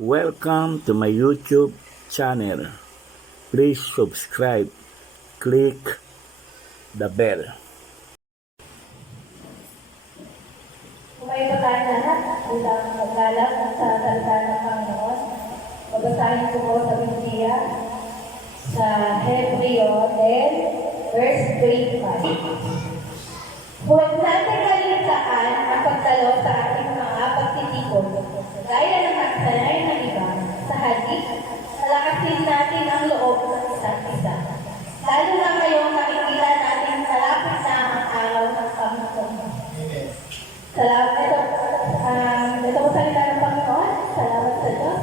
Welcome to my YouTube channel. Please subscribe. Click the bell. Kumain ba tayo lahat? Bilang maglalap sa salita ng Panginoon. Babasahin ko po sa Biblia sa Hebreo 10, verse 25. Huwag natin kalimutan ang pagdalo sa ating mga pagtitipon. Gaya ng kasanayan ng iba, sa halik, palakasin natin ang loob ng isa't isa. Lalo na ngayong nakikita natin malapit na ang araw ng Panginoon. Salamat. Ito po salita ng Panginoon. Salamat sa Diyos.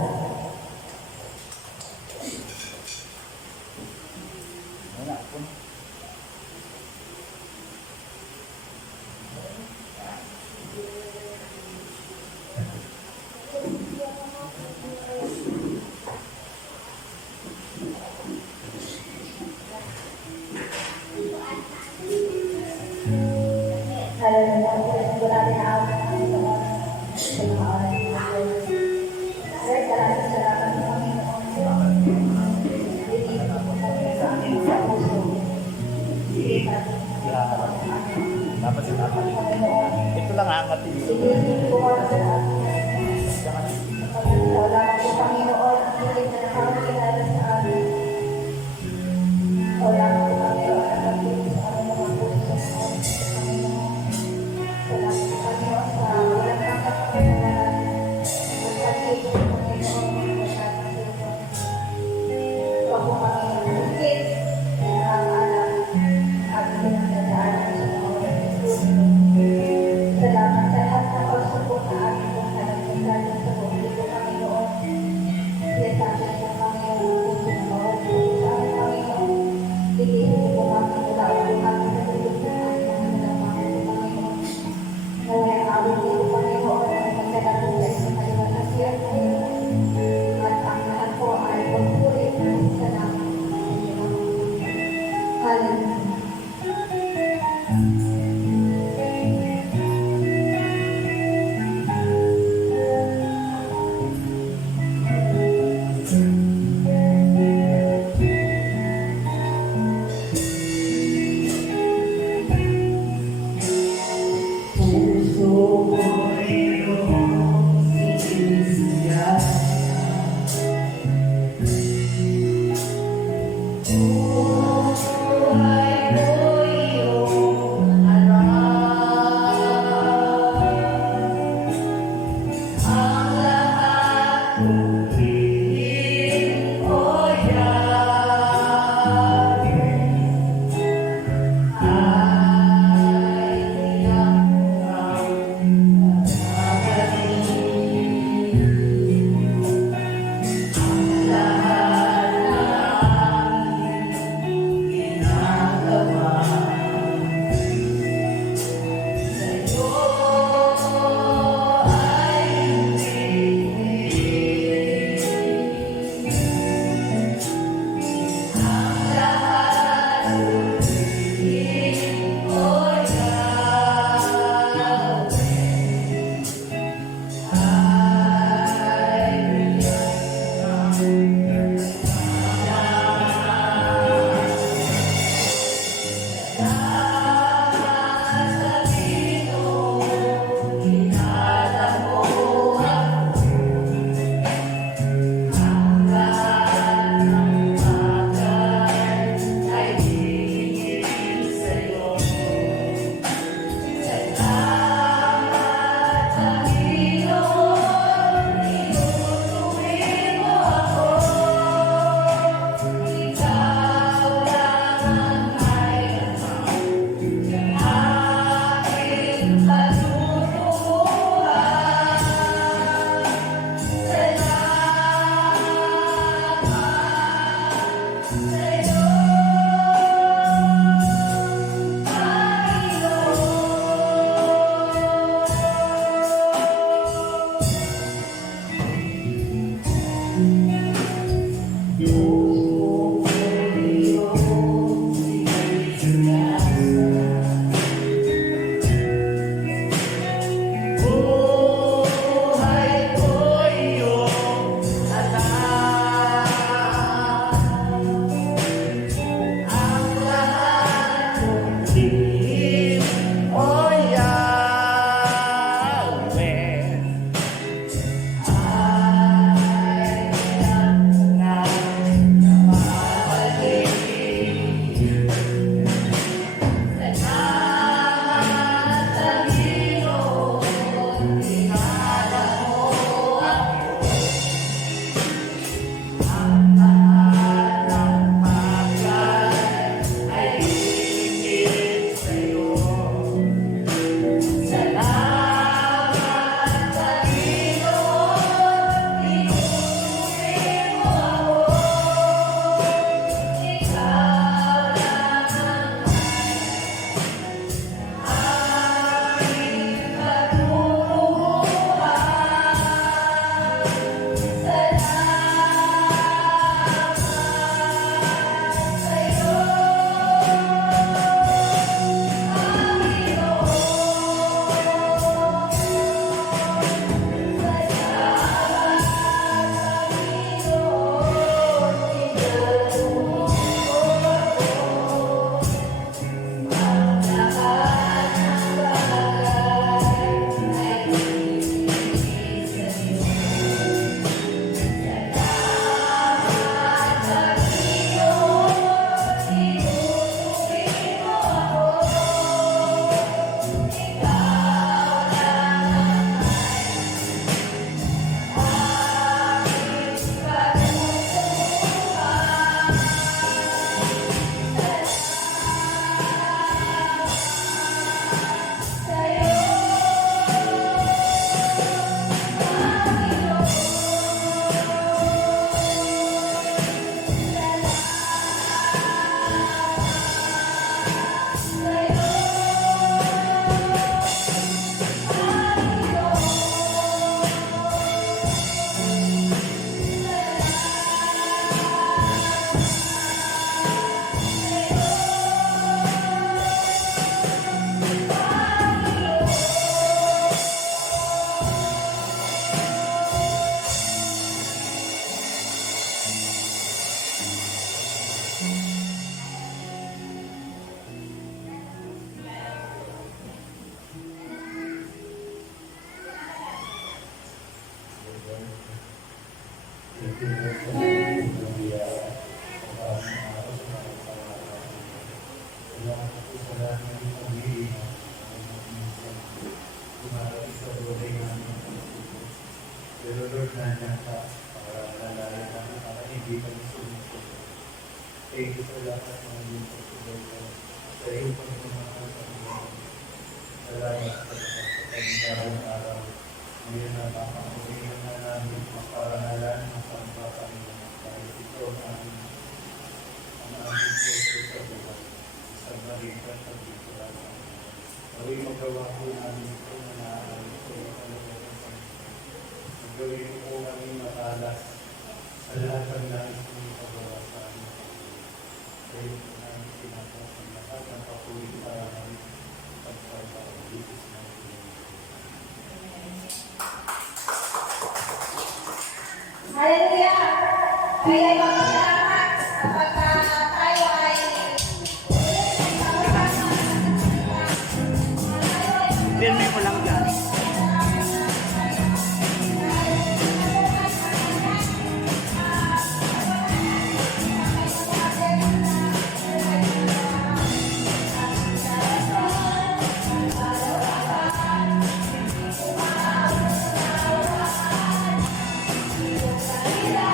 Pero Lord, nandiyan ka para lalaya namin para hindi kami sumusunod. Thank you sa lahat ng iyong pagsusunod ko. Sa iyong pagmamahal sa mga salamat sa pagkakataon araw. Ngayon na makakulihan na namin maparalan ng pagpapaliwan. Dahil ito ang aming puso sa buhay. Sa balita sa bituran. Gawin magawa po namin ito na naaalit ko ang kalagayan sa gawin po kami matalas sa lahat ng nais kong pagawa sa amin. Kaya po namin sinasas ang lahat ng papulit para kami pagpapaulitis ng Hallelujah! Bigay mo ang salamat kapag tayo ay Filme ko lang yan. Hallelujah!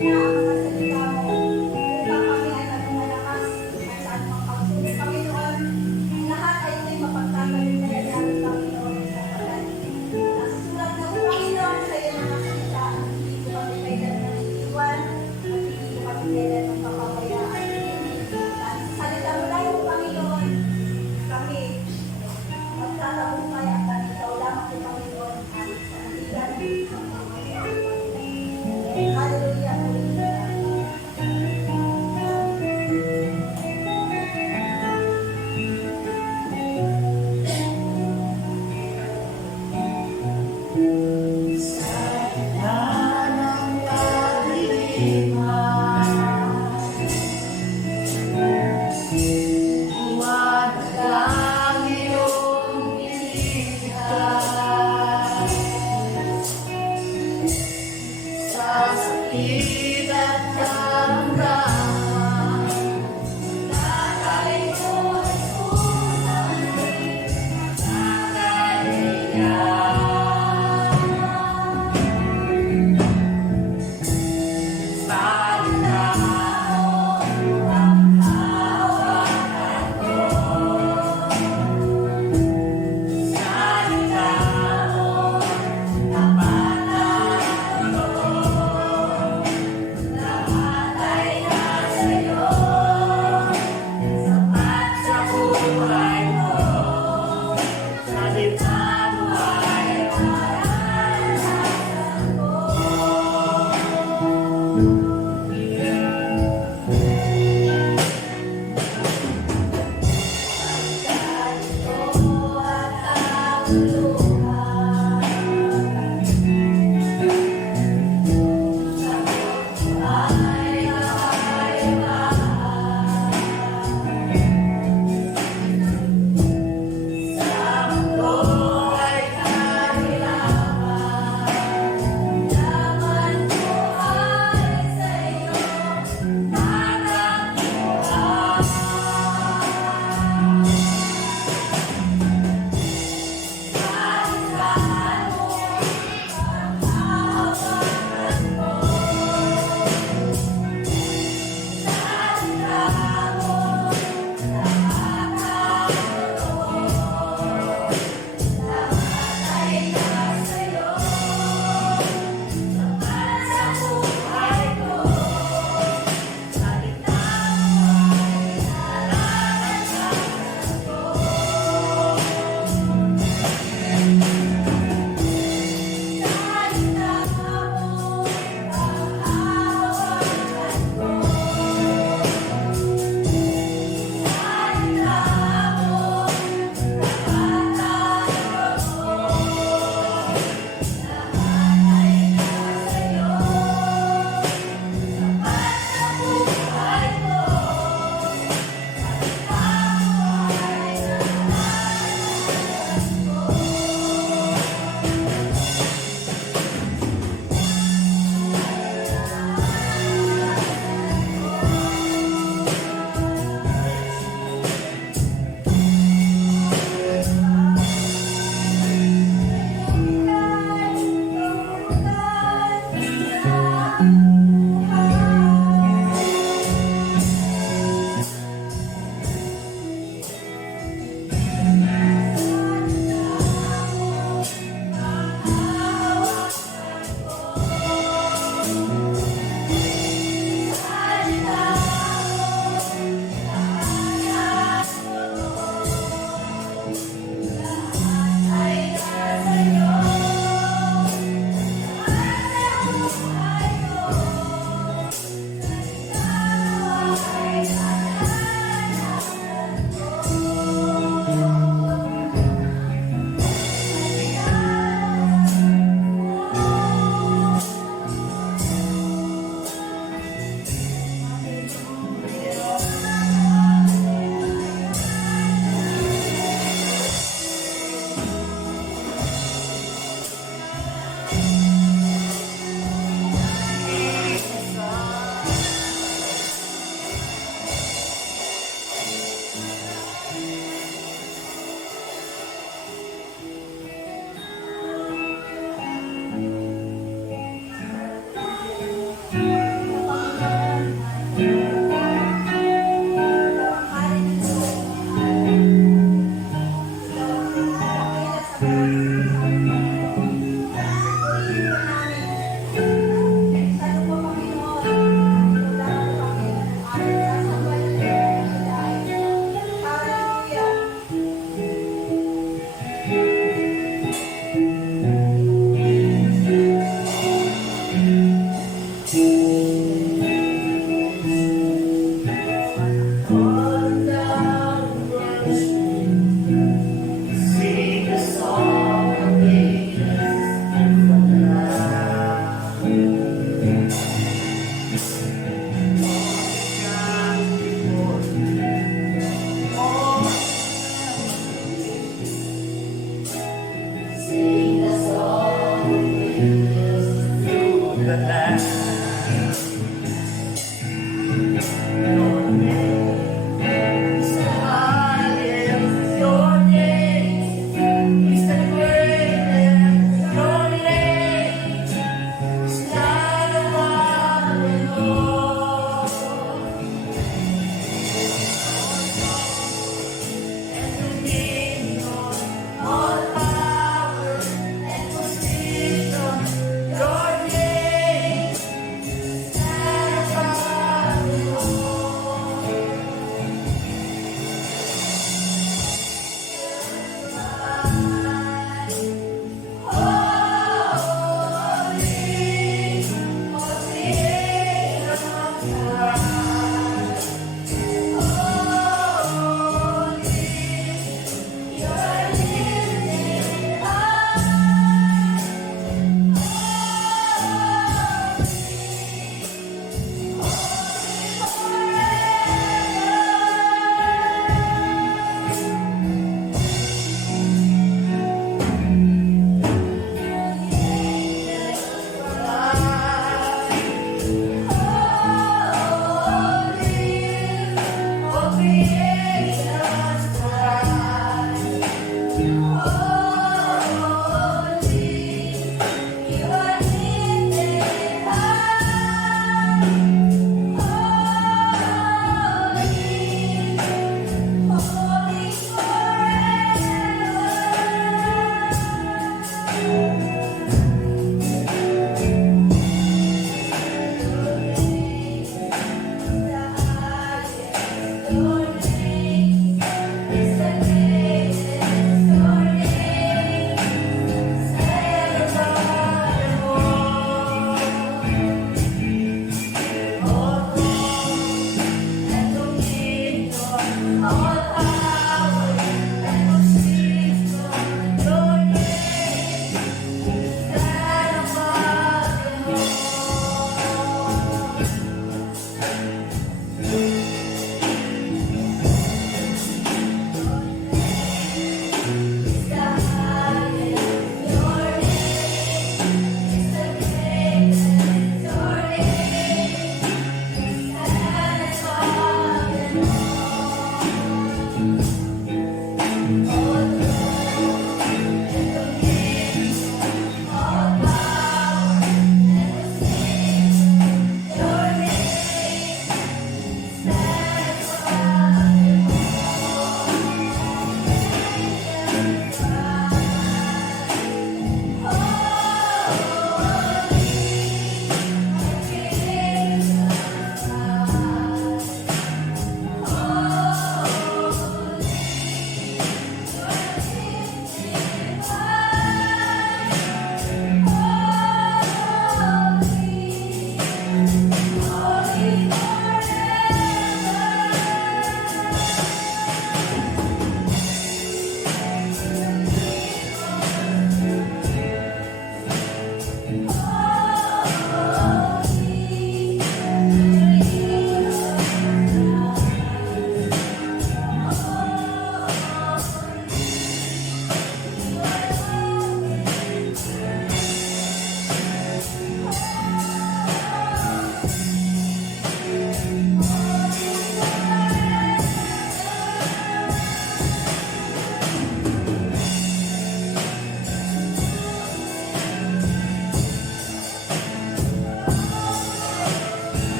na ang mga salita mo upang kami ay maging malakas at sa anumang pagsulit. Panginoon, lahat ay ito'y mapagkakalit na namin, Panginoon, sa pagkat. Nasusulat na po, Panginoon, sa iyo mga salita, hindi ko kami kailan naniniwan, hindi ko kami kailan magpapabayaan. At sa salita mo lang, Panginoon, kami magtatagumpay at kami ikaw lamang po, Panginoon, at sa naligan. Hallelujah.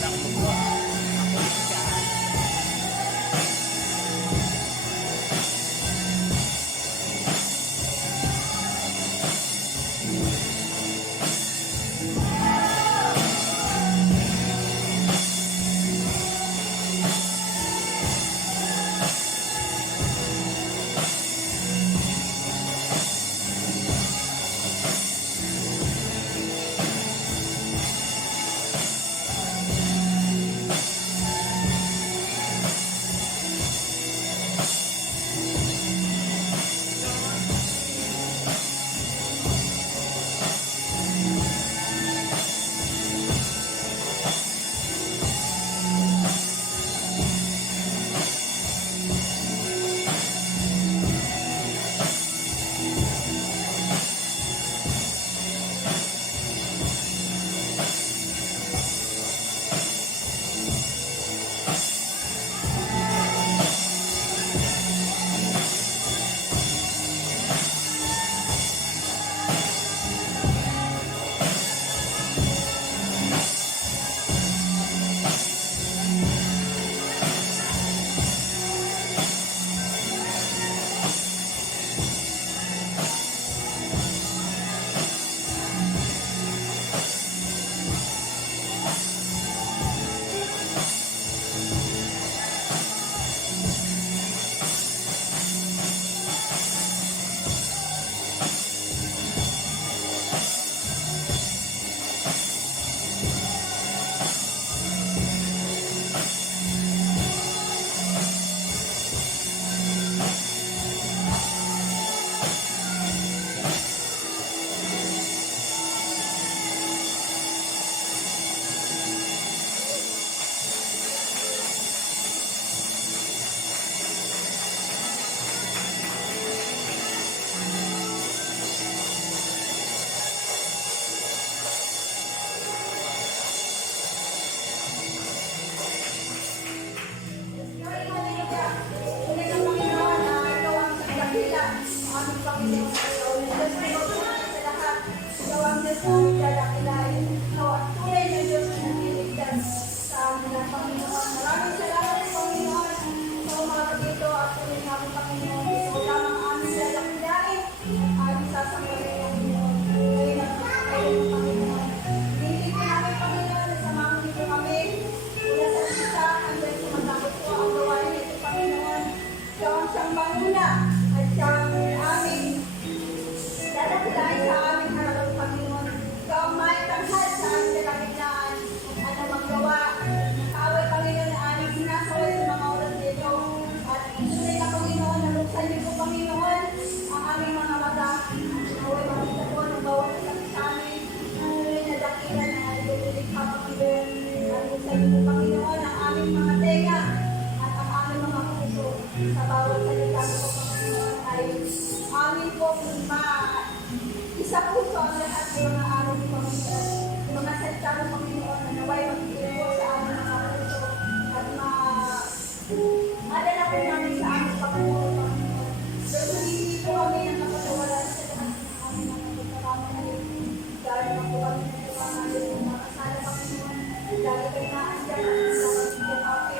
ng mundo. Ako siya. Isa puso ang lahat ng mga araw ng Panginoon. Yung mga salita ng Panginoon na naway magturo sa aming mga puso at madala po namin sa aming Panginoon. Pero hindi po kami ang nakatawalan sa lahat ng aming mga pagkakamali. Dahil na po kami nagkakamali ng mga kasala Panginoon. Dahil kayo naandyan at nagkakamali po kami.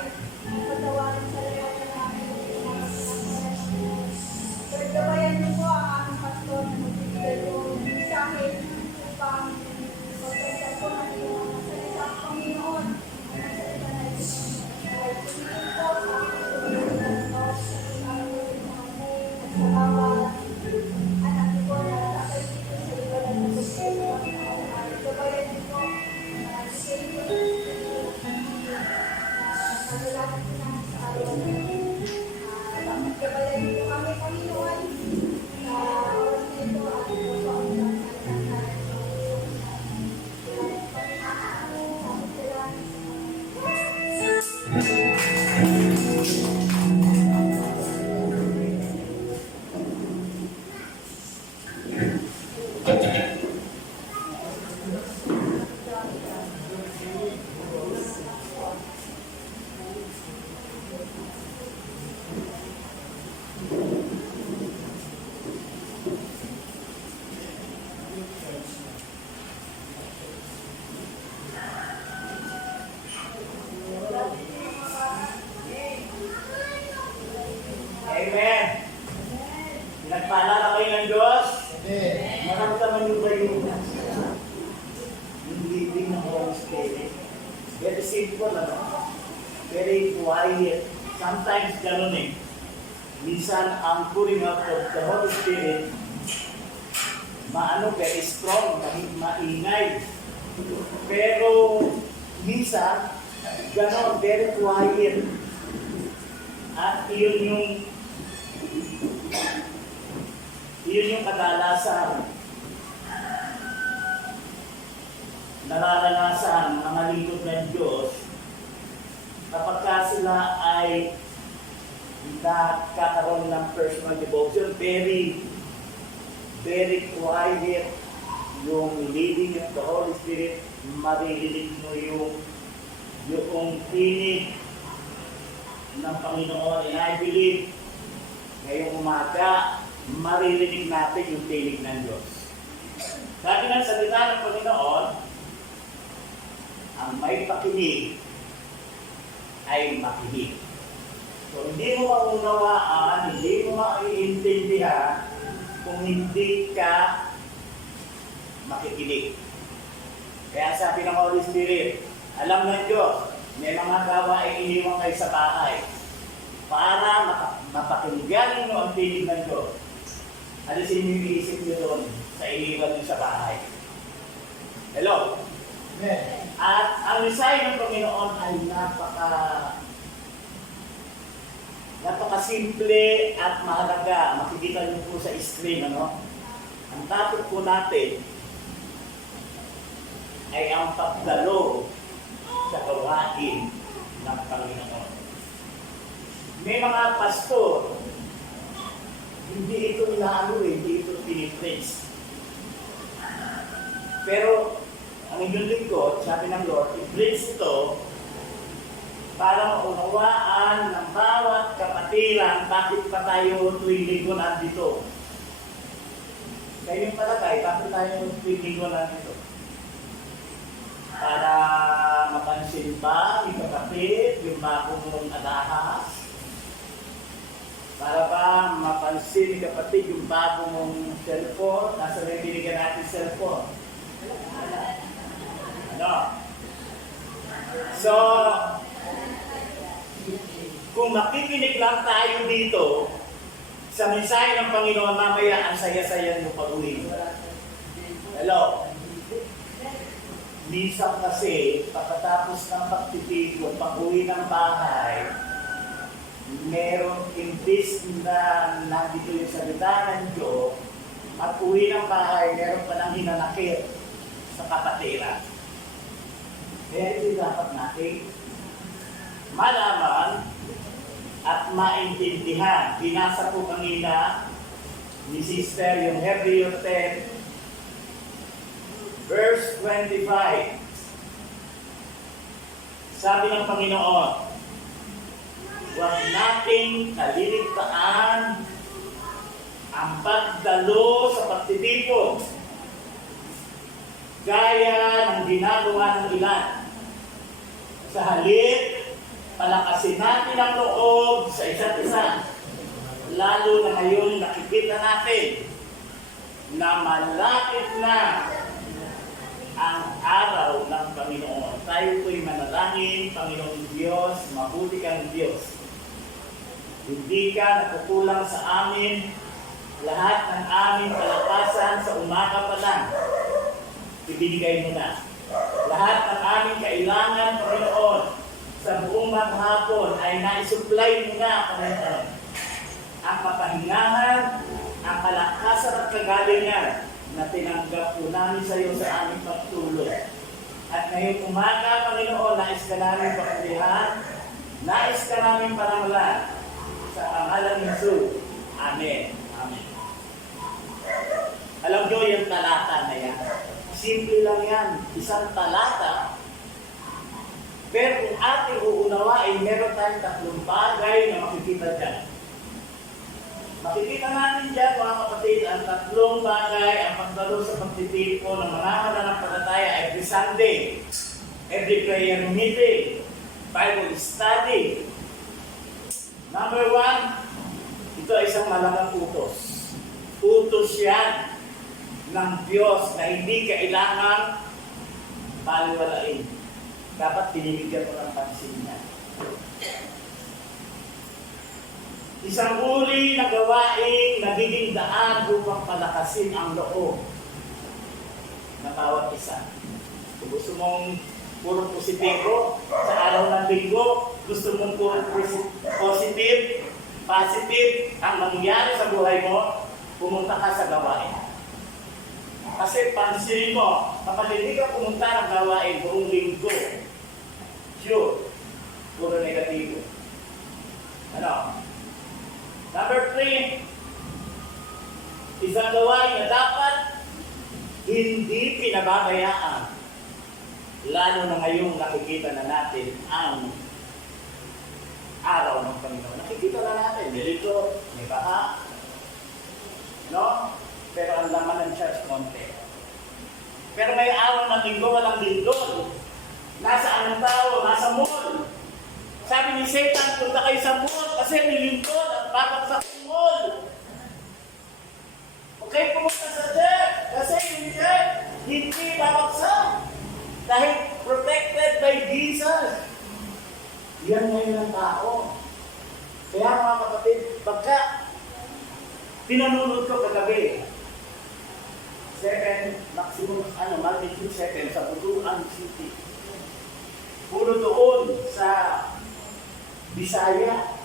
Pagkawalan sa lahat ng aming mga kasala. Pero gabayan niyo po ang aming pastor na magbibigay po sa akin upang magkaitan po natin ang mga salita ng Panginoon. Ang salita na ito ay tumingin po sa aming at sa bawat anak niyo po na nakakay dito sa ibalan na pagkakas ay gabayan niyo po na bigay po na paglalaki po namin sa araw na ito. Gabayan niyo kami Panginoon na oras na ito at ito po ang simple, very quiet. Sometimes ganun eh. Minsan ang pouring out of the Holy Spirit, very strong, maingay. Pero minsan, ganun, very quiet. At yun yung kadalasan nararanasan ng mga lingkod ng Diyos kapag sila ay nakakaroon ng personal devotion, very, very quiet yung leading of the Holy Spirit, maririnig mo yung tinig ng Panginoon. And I believe, ngayong umaga, maririnig natin yung tinig ng Diyos. Sabi ng salita ng Panginoon, ang may pakinig ay makinig. So, hindi mo maunawaan, hindi mo maiintindihan kung hindi ka makikinig. Kaya sabi ng Holy Spirit, alam ng Diyos, may mga gawain iniwan kayo sa bahay para mapakinggan nyo ang tinig ng Diyos. Alisin nyo yung isip nyo doon sa iniwan nyo sa bahay. Hello? Amen. At ang mensahe ng Panginoon ay napaka-simple at mahalaga. Makikita niyo po sa screen, Ang topic po natin ay ang pagdalo sa gawain ng Panginoon. May mga pastor, hindi ito hindi ito pinipreach. Pero ang inyong lingkod, sabi ng Lord, i-preach ito para maunawaan ng bawat kapatiran bakit pa tayo tuwing linggo nandito. Kayo yung palagay, bakit tayo tuwing linggo nandito? Para mapansin ba ni kapatid yung bagong mong alahas? Para ba mapansin ni kapatid yung bagong mong cellphone? Nasa rin binigyan natin cellphone. So, kung makikinig lang tayo dito sa mensahe ng Panginoon, mamaya ang saya-saya mo pag-uwi. Hello? Minsan kasi, pagkatapos ng pagtitipon, pag-uwi ng bahay, meron imbis na nandito yung salita ng Diyos, mag-uwi ng bahay, meron pa nang hinanakit sa kapatiran. Kaya ito dapat natin malaman at maintindihan. Binasa po kanina ni Sister yung Hebrews 10, verse 25. Sabi ng Panginoon, huwag nating kaliligtaan ang pagdalo sa pagtitipon gaya ng ginagawa ng ilan. Sa halip, palakasin natin ang loob sa isa't isa. Lalo na ngayon nakikita natin na malapit na ang araw ng Panginoon. Tayo po'y manalangin, Panginoon Diyos, mabuti kang Diyos. Hindi ka nakukulang sa amin. Lahat ng aming kalakasan sa umaga pa lang, ibinigay mo na. Lahat ng aming kailangan, Panginoon, sa buong maghapon ay naisupply mo na, Panginoon. Ang kapahingahan, ang kalakasan at kagalingan na tinanggap po namin sa iyo sa aming pagtulog. At ngayong umaga, Panginoon, nais ka namin pakulihan, nais ka namin parangalan sa pangalan ni Jesus. Amen. Amen. Alam nyo yung talata na yan. Simple lang yan. Isang talata. Pero kung ating uunawain, meron tayong tatlong bagay na makikita dyan. Makikita natin dyan, mga kapatid, ang tatlong bagay, ang pagdalo sa pagtitipon ng mga mananampalataya every Sunday, every prayer meeting, Bible study. Number 1, ito ay isang malagang utos. Utos yan ng Diyos na hindi kailangang baliwalain. dapat pinibigyan mo ng pansin niya. Isang uri na gawain nagiging daan upang palakasin ang loob na bawat isa. Kung gusto mong puro positibo sa araw ng linggo, gusto mong puro positive ang mangyayari sa buhay mo, pumunta ka sa gawain. Kasi pansinin mo, kapag hindi ka pumunta ng gawain buong linggo, sure, puro negatibo. Ano? Number 3, isang gawain na dapat hindi pinababayaan. Lalo na ngayong nakikita na natin ang araw ng Panginoon. Nakikita na natin, nilito, may baha, no? Pero ang laman ng church, konti. Pero may araw ng linggo, walang lindol. Nasa anong tao? Nasa mall. Sabi ni Satan, punta kayo sa mall kasi nilindol at babagsak yung mall. Okay, pumunta sa church kasi yung church hindi babagsak. Dahil protected by Jesus. Yan ngayon ang tao. Kaya mga kapatid, pagka pinanunod ko kagabi, maximum magnitude 7 sa Butuan City. Puro doon sa Bisaya.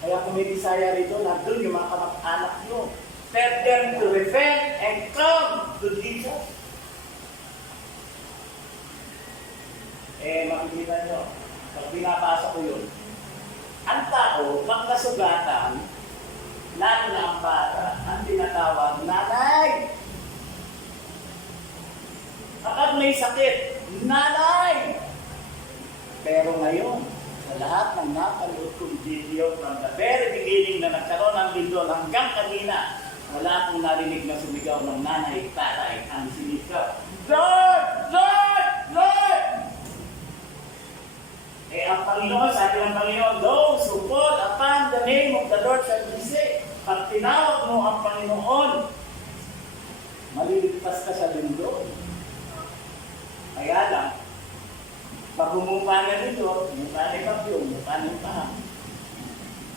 Kaya kung may Bisaya rito, nandun yung mga kamag-anak nyo. Tell them to repent and come to Jesus. Makikita nyo, pag binabasa ko yun, ang tao, magkasugatan, lalo na ang bata, ang tinatawag, nanay! Kapag may sakit, nanay! Pero ngayon, sa lahat ng napanood kong video from the very beginning na nagkaroon ng lindol hanggang kanina, wala akong narinig na sumigaw ng nanay, tatay, ang sinigaw, Lord! Lord! Lord! Ang Panginoon, sabi ng Panginoon, those who call upon the name of the Lord shall be saved. Pag tinawag mo ang Panginoon, maliligtas ka sa lindol. Kaya lang, pag humupa na nito, humupa na bagyo, humupa na baha.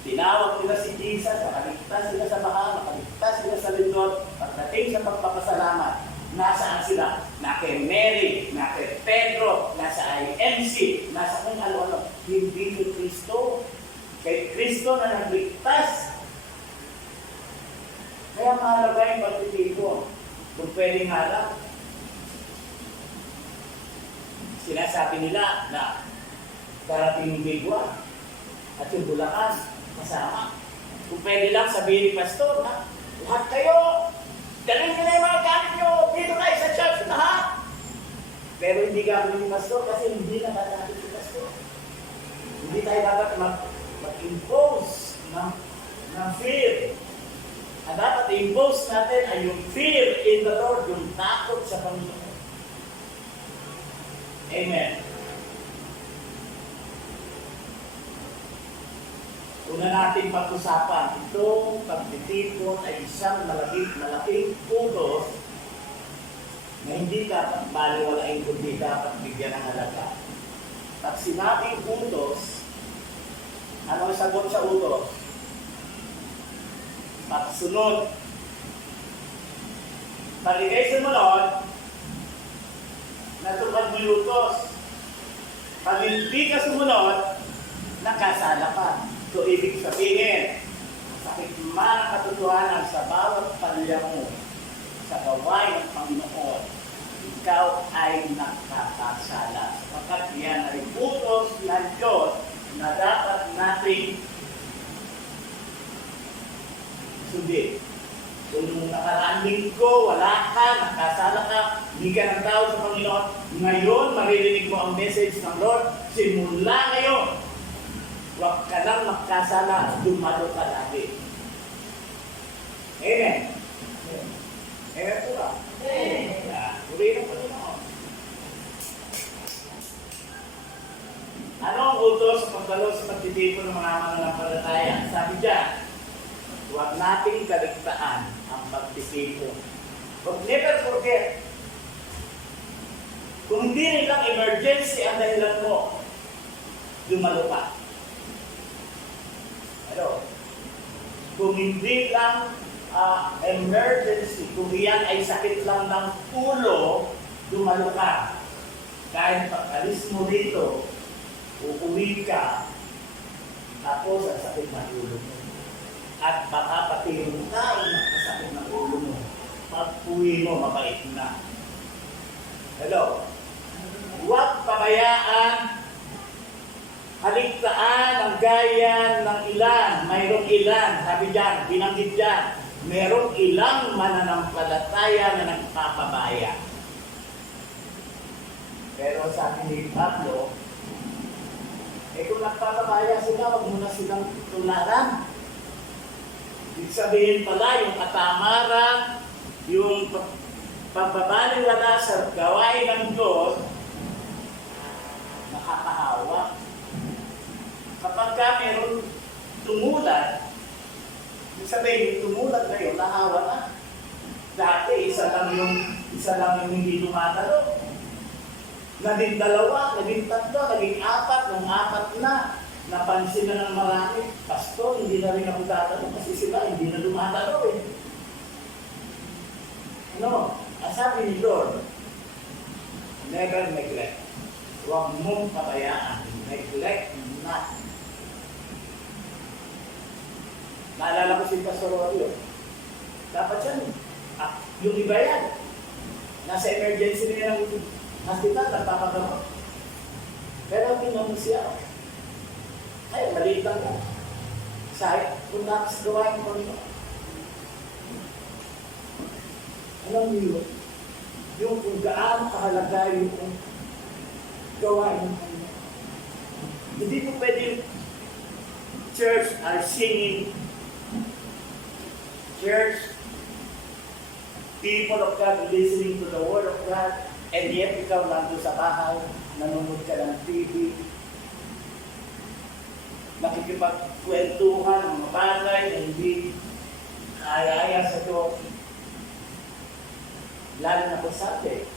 Tinawag nila si Jesus, nakaligtas sila sa baha, nakaligtas sila sa lindol. Pagdating sa pagpapasalamat, nasaan sila? Na kay Mary, na kay Pedro, nasa IMC, nasa kung ano-ano. Hindi kay Kristo. Kay Kristo na nagligtas. Kaya mahalaga yung pagtitibo. Kung pwedeng harap. Sinasabi nila na darating yung Bigwa at yung Bulacan kasama. Kung pwede lang sabihin ni Pastor na lahat kayo, dalhin nyo na yung mga gamit nyo, dito kayo sa church, lahat. Pero hindi gagawin ni Pastor kasi hindi na natin si Pastor. Hindi tayo dapat mag-impose ng fear. Ang dapat i-impose natin ay yung fear in the Lord, yung takot sa Panginoon. Amen. Una natin pag-usapan, itong pagtitipon ay isang malaking utos na hindi dapat baliwalain kundi dapat bigyan ng halaga. Pag sinabing utos, ano ang sagot sa utos? Pagsunod. Pag ikay sumunod, natupad mo yung utos. Pag hindi ka sumunod, nakasala ka. So, ibig sabihin, sa hikma ng katotohanan sa bawat palya mo, sa gawain ng Panginoon, ikaw ay nakakasala. Sapagkat yan ay utos ng Diyos na dapat nating sundin. Kung nung nakaraang linggo, wala ka, nakasala ka, hindi ka ng tao sa Panginoon, ngayon maririnig mo ang message ng Lord, simula ngayon, huwag ka lang magkasala, dumalo ka lagi. Amen. Amen po ba? Amen. Uri ng Panginoon. Ano ang utos sa pagdalo sa pagtitipon ng mga mananampalataya? Sabi dyan, huwag nating kaligtaan ang pagtitipon. But never forget, Kung hindi rin lang emergency ang dahilan mo, dumalo ka. Ano? Kung hindi lang emergency, kung iyan ay sakit lang ng ulo, dumalo ka. Kahit pag-alis mo dito, uuwi ka, tapos ang sakit ng ulo mo. At baka pati yung tao na sakit ng ulo mo, pag-uwi mo, mabait na. Hello? Huwag pabayaan, haligtaan ang gaya ng ilan. Mayroong ilan, sabi dyan, binanggit dyan, mayroong ilang mananampalataya na nagpapabaya. Pero sabi ni Pablo, kung nagpapabaya sila, wag mo na silang tularan. Ibig sabihin pala, yung katamaran, yung pagbabaliwala sa gawain ng Diyos, nakakahawa. Kapag ka meron tumulat, ibig sabihin, yung tumulat na yun, nahawa na. Dati, isa lang yung hindi tumatalo. Naging dalawa, naging tatlo, naging apat, nung apat na, napansin na ng marami, pastor, hindi na rin ako tatanong kasi sila hindi na lumatalo eh. Ano? Ang sabi ni Lord, never neglect. Huwag mong pabayaan. Neglect not. Naalala ko si Pastor Wario. Dapat yan. Yung iba yan. Nasa emergency na yung hospital, nagpapagamot. Pero tinanong siya. Ay, maliit lang yan. Sahit, kung nakasagawain mo nito. Alam niyo, yung kung gaano kahalaga yung gawain ng Panginoon. Hindi po pwede church are singing, church, people of God listening to the Word of God, and yet ikaw nandun sa bahay, nanonood ka ng TV, nakikipagkwentuhan ng mga bagay na hindi kaya sa Diyos. Lalo na po sabi,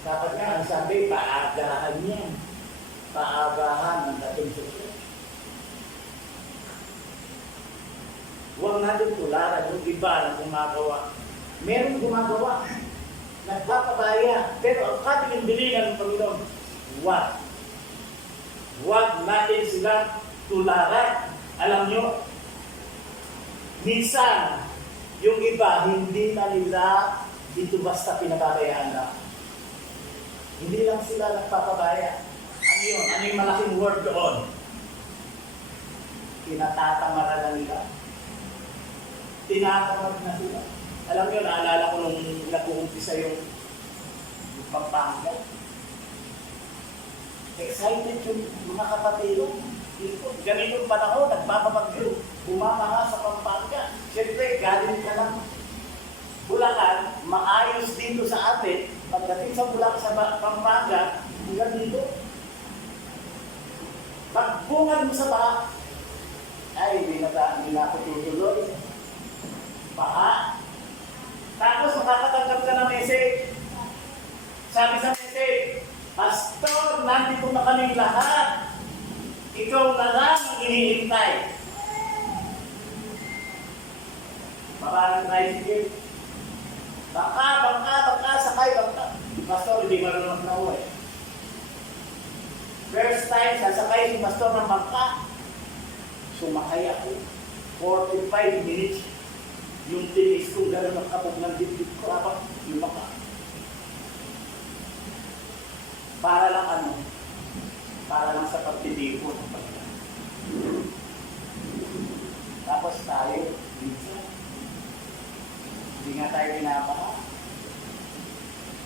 dapat nga ang sabi, paagahan yan. Paagahan ng dating sa Diyos. Huwag natin tularan yung iba na gumagawa. Meron gumagawa. Nagpapabaya. Pero ang katiling-bilingan ng Panginoon, huwag. Huwag natin sila tularan. Alam nyo, minsan, yung iba, hindi na nila dito basta pinababayaan na. Hindi lang sila nagpapabaya. Ano yun? Ano yung malaking word doon? Tinatatamara na nila. Tinatamad na sila. Alam nyo, naalala ko nung nag-uumpisa yung Pampanga. Excited yung mga kapatid. Ganitong panahon, nagpapabagyo. Bumama sa Pampanga. Siyempre, galing ka lang. Bulacan, maayos dito sa atin. Pagdating sa Bulacan sa Pampanga, hanggang dito. Pagbungad mo sa baha, ay, hindi na ako tutuloy. Baha. Tapos makakatanggap ka ng message. Sabi sa message, Pastor, nandito na kaming lahat. Ikaw na lang ang hinihintay. Baka ng tricycle. Baka, sakay, baka. Pastor, hindi marunong na uwi. First time, sasakay si Pastor ng bangka. Sumakay ako. 45 minutes. Yung tinis ko, gano'n ang kapag ng dibdib ko, habang lumaka. Para lang ano? Para lang sa pagtitipo ng Panginoon. Tapos tayo, minsan, hindi nga tayo pinapaha.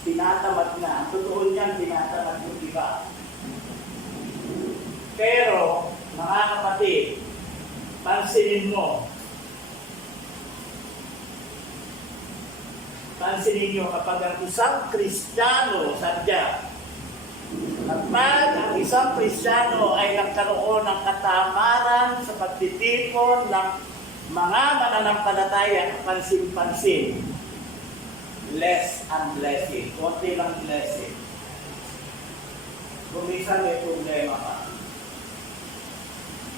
Tinatamad na. Ang totoo niyan, tinatamad yung iba. Pero, mga kapatid, pansinin mo, pansinin nyo kapag ang isang Kristiyano, sadya, kapag ang isang Kristiyano ay nagkaroon ng katamaran sa pagtitipon ng mga mananampalataya, pansin-pansin, less ang blessing, konti lang blessing. minsan may problema ka.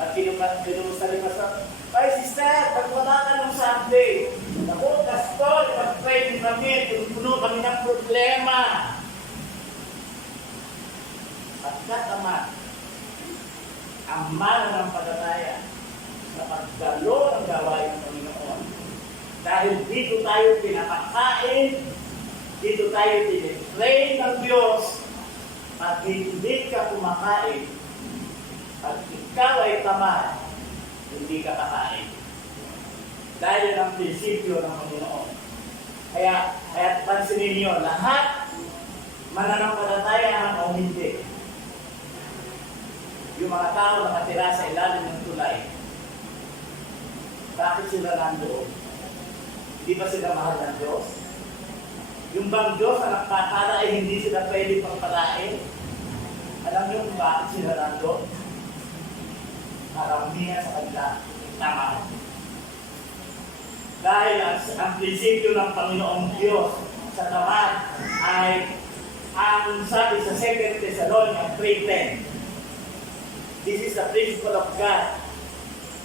At kinumusta rin sa, ay sister, pag wala ka ng Sunday, ako, pastor, mag-pray din kami, puno kami ng problema. At katamat, ang mananampalataya sa pagdalo ng gawain ng Panginoon. Dahil dito tayo pinapakain, dito tayo tinitrain ng Diyos, at hindi ka kumakain, at ikaw ay tamad, hindi ka kakain. Dahil ang prinsipyo ng Panginoon. Kaya pansinin niyo, lahat mananampalataya o hindi. Yung mga tao nakatira sa ilalim ng tulay, bakit sila nandoon? Hindi ba sila mahal ng Diyos? Yung bang Diyos na nagpapala ay hindi sila pwede pagpalain? Alam niyo kung bakit sila nandoon? Karamihan sa kanila, tama. Dahil ang prinsipyo ng Panginoong Diyos sa tamad ay ang sabi sa 2 Thessalonians 3:10. This is the principle of God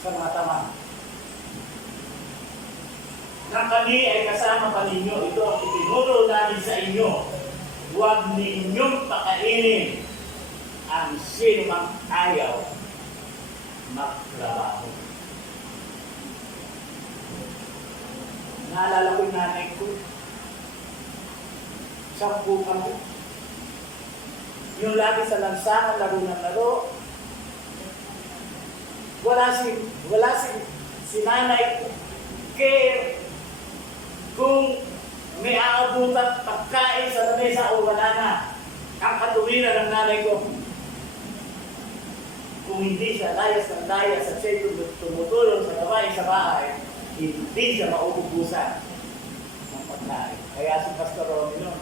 sa mga tamad. Nang kami ay kasama pa ninyo, ito ang itinuro namin sa inyo. Huwag ninyong pakainin ang sino mang ayaw magtrabaho. Naalala ko yung nanay ko. 10 kami. Yung lagi sa lansangan, laro ng laro. Wala si nanay care kung may aabutan pagkain sa lamesa o wala na. Ang katuwiran ng nanay ko, kung hindi siya layas ng layas at siya tumutulong sa gawain sa bahay, hindi siya mauubusan ng pagkain. Kaya si Pastor Romino,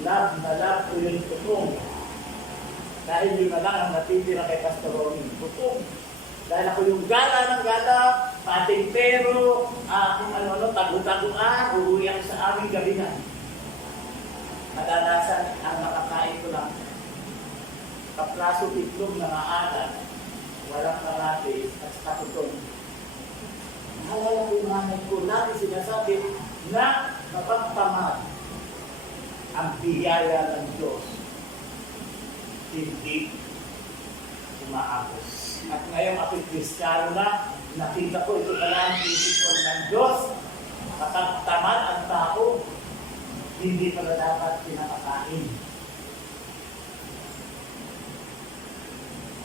love na love ko yung tutong. Dahil yun na lang ang natitira kay Pastor Romino, tutong. Dahil ako yung gala ng gala, pating pero, kung ano-ano, tago-tagoan, uuwi ako sa aming gabi na. Madalasan ang nakakain ko lang. Kapraso itlog na maalat, walang karatis at katutong. Naalala ko yung nanay ko, lagi sinasabi na kapagtamad ang biyaya ng Diyos. Hindi umaagos. At ngayon ako'y Kristiyano na, nakita ko ito pala ang prinsipyo ng Diyos. Kapag tamad ang tao, hindi pala dapat pinakakain.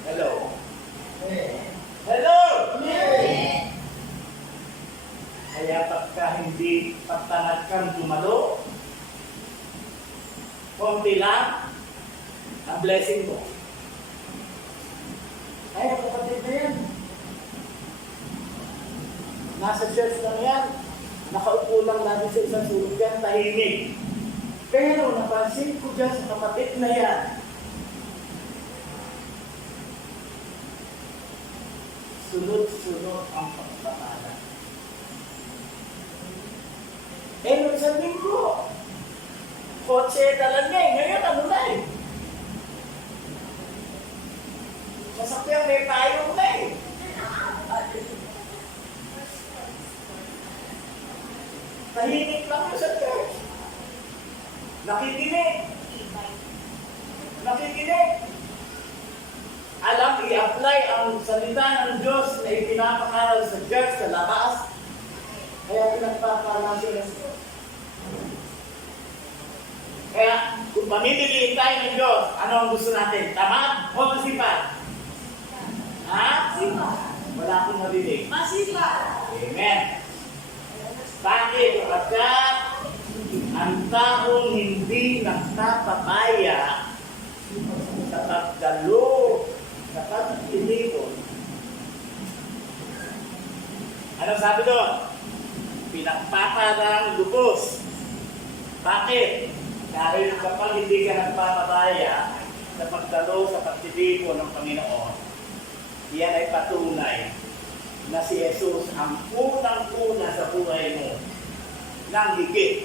Hello? Hello? Kaya pagka hindi pagtamad kang dumalo, konti lang ang blessing mo. Ay, kapatid na yan. Nasa church lang yan. Nakaupo lang natin sa isang sulog yan, tahimik. Pero napansin ko dyan sa kapatid na yan, sunod-sunod ang pagpapala. Nung sabihin ko, kotse dala niya eh. Ngayon ano na eh. Sasakyan may payong na eh. Tahimik lang yun sa church. Nakikinig. Alam, i-apply ang salita ng Diyos na ipinapakaral sa church, sa labas. Kaya pinagpapala sila sa Diyos. Kaya, kung pamimiliin tayo ng Diyos, ano ang gusto natin? Tamad o masipag? Ha? Wala akong marinig. Masipag. Amen. Bakit? Kapagkat ang taong hindi nagtatapaya sa pagdalo, sa pagpilipon. Ano sabi doon? Pinagpaparang lubos. Bakit? Dahil kapag hindi ka nagpapataya sa pagdalo, sa pagtitipon ng Panginoon, yan ay patunay na si Jesus ang unang-una sa buhay mo nang higit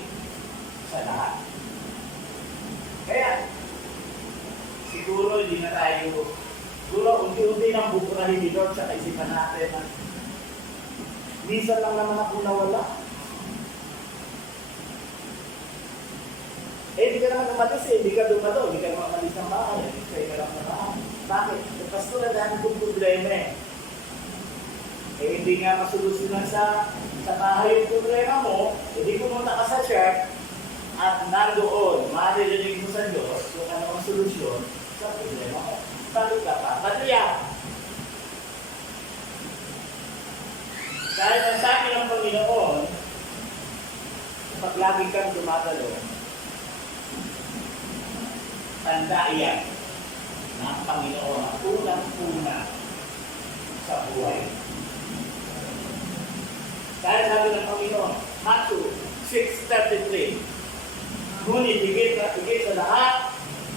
sa lahat. Kaya, si siguro hindi na tayo, siguro unti-unti nang buburahin ni Lord sa kaisipan natin na minsan lang naman ako nawala. Hindi ka naman umalis hindi ka dumalo, hindi ka naman umalis ng bahay, hindi ka hirap na bahay. Bakit? Pastor, ang dami kong problema eh. Hindi nga masolusyonan sa bahay yung problema mo, hindi pumunta ka sa church at nandoon, maririnig mo sa Diyos kung ano ang solusyon sa problema mo. Bakit ka pa? Batriya! Dahil ang sabi ng Panginoon, pag lagi kang dumadalo, tanda iyan na ang Panginoon ang unang-una sa buhay. Dahil sabi ng Panginoon, Matthew 6:33, ngunit higit sa lahat,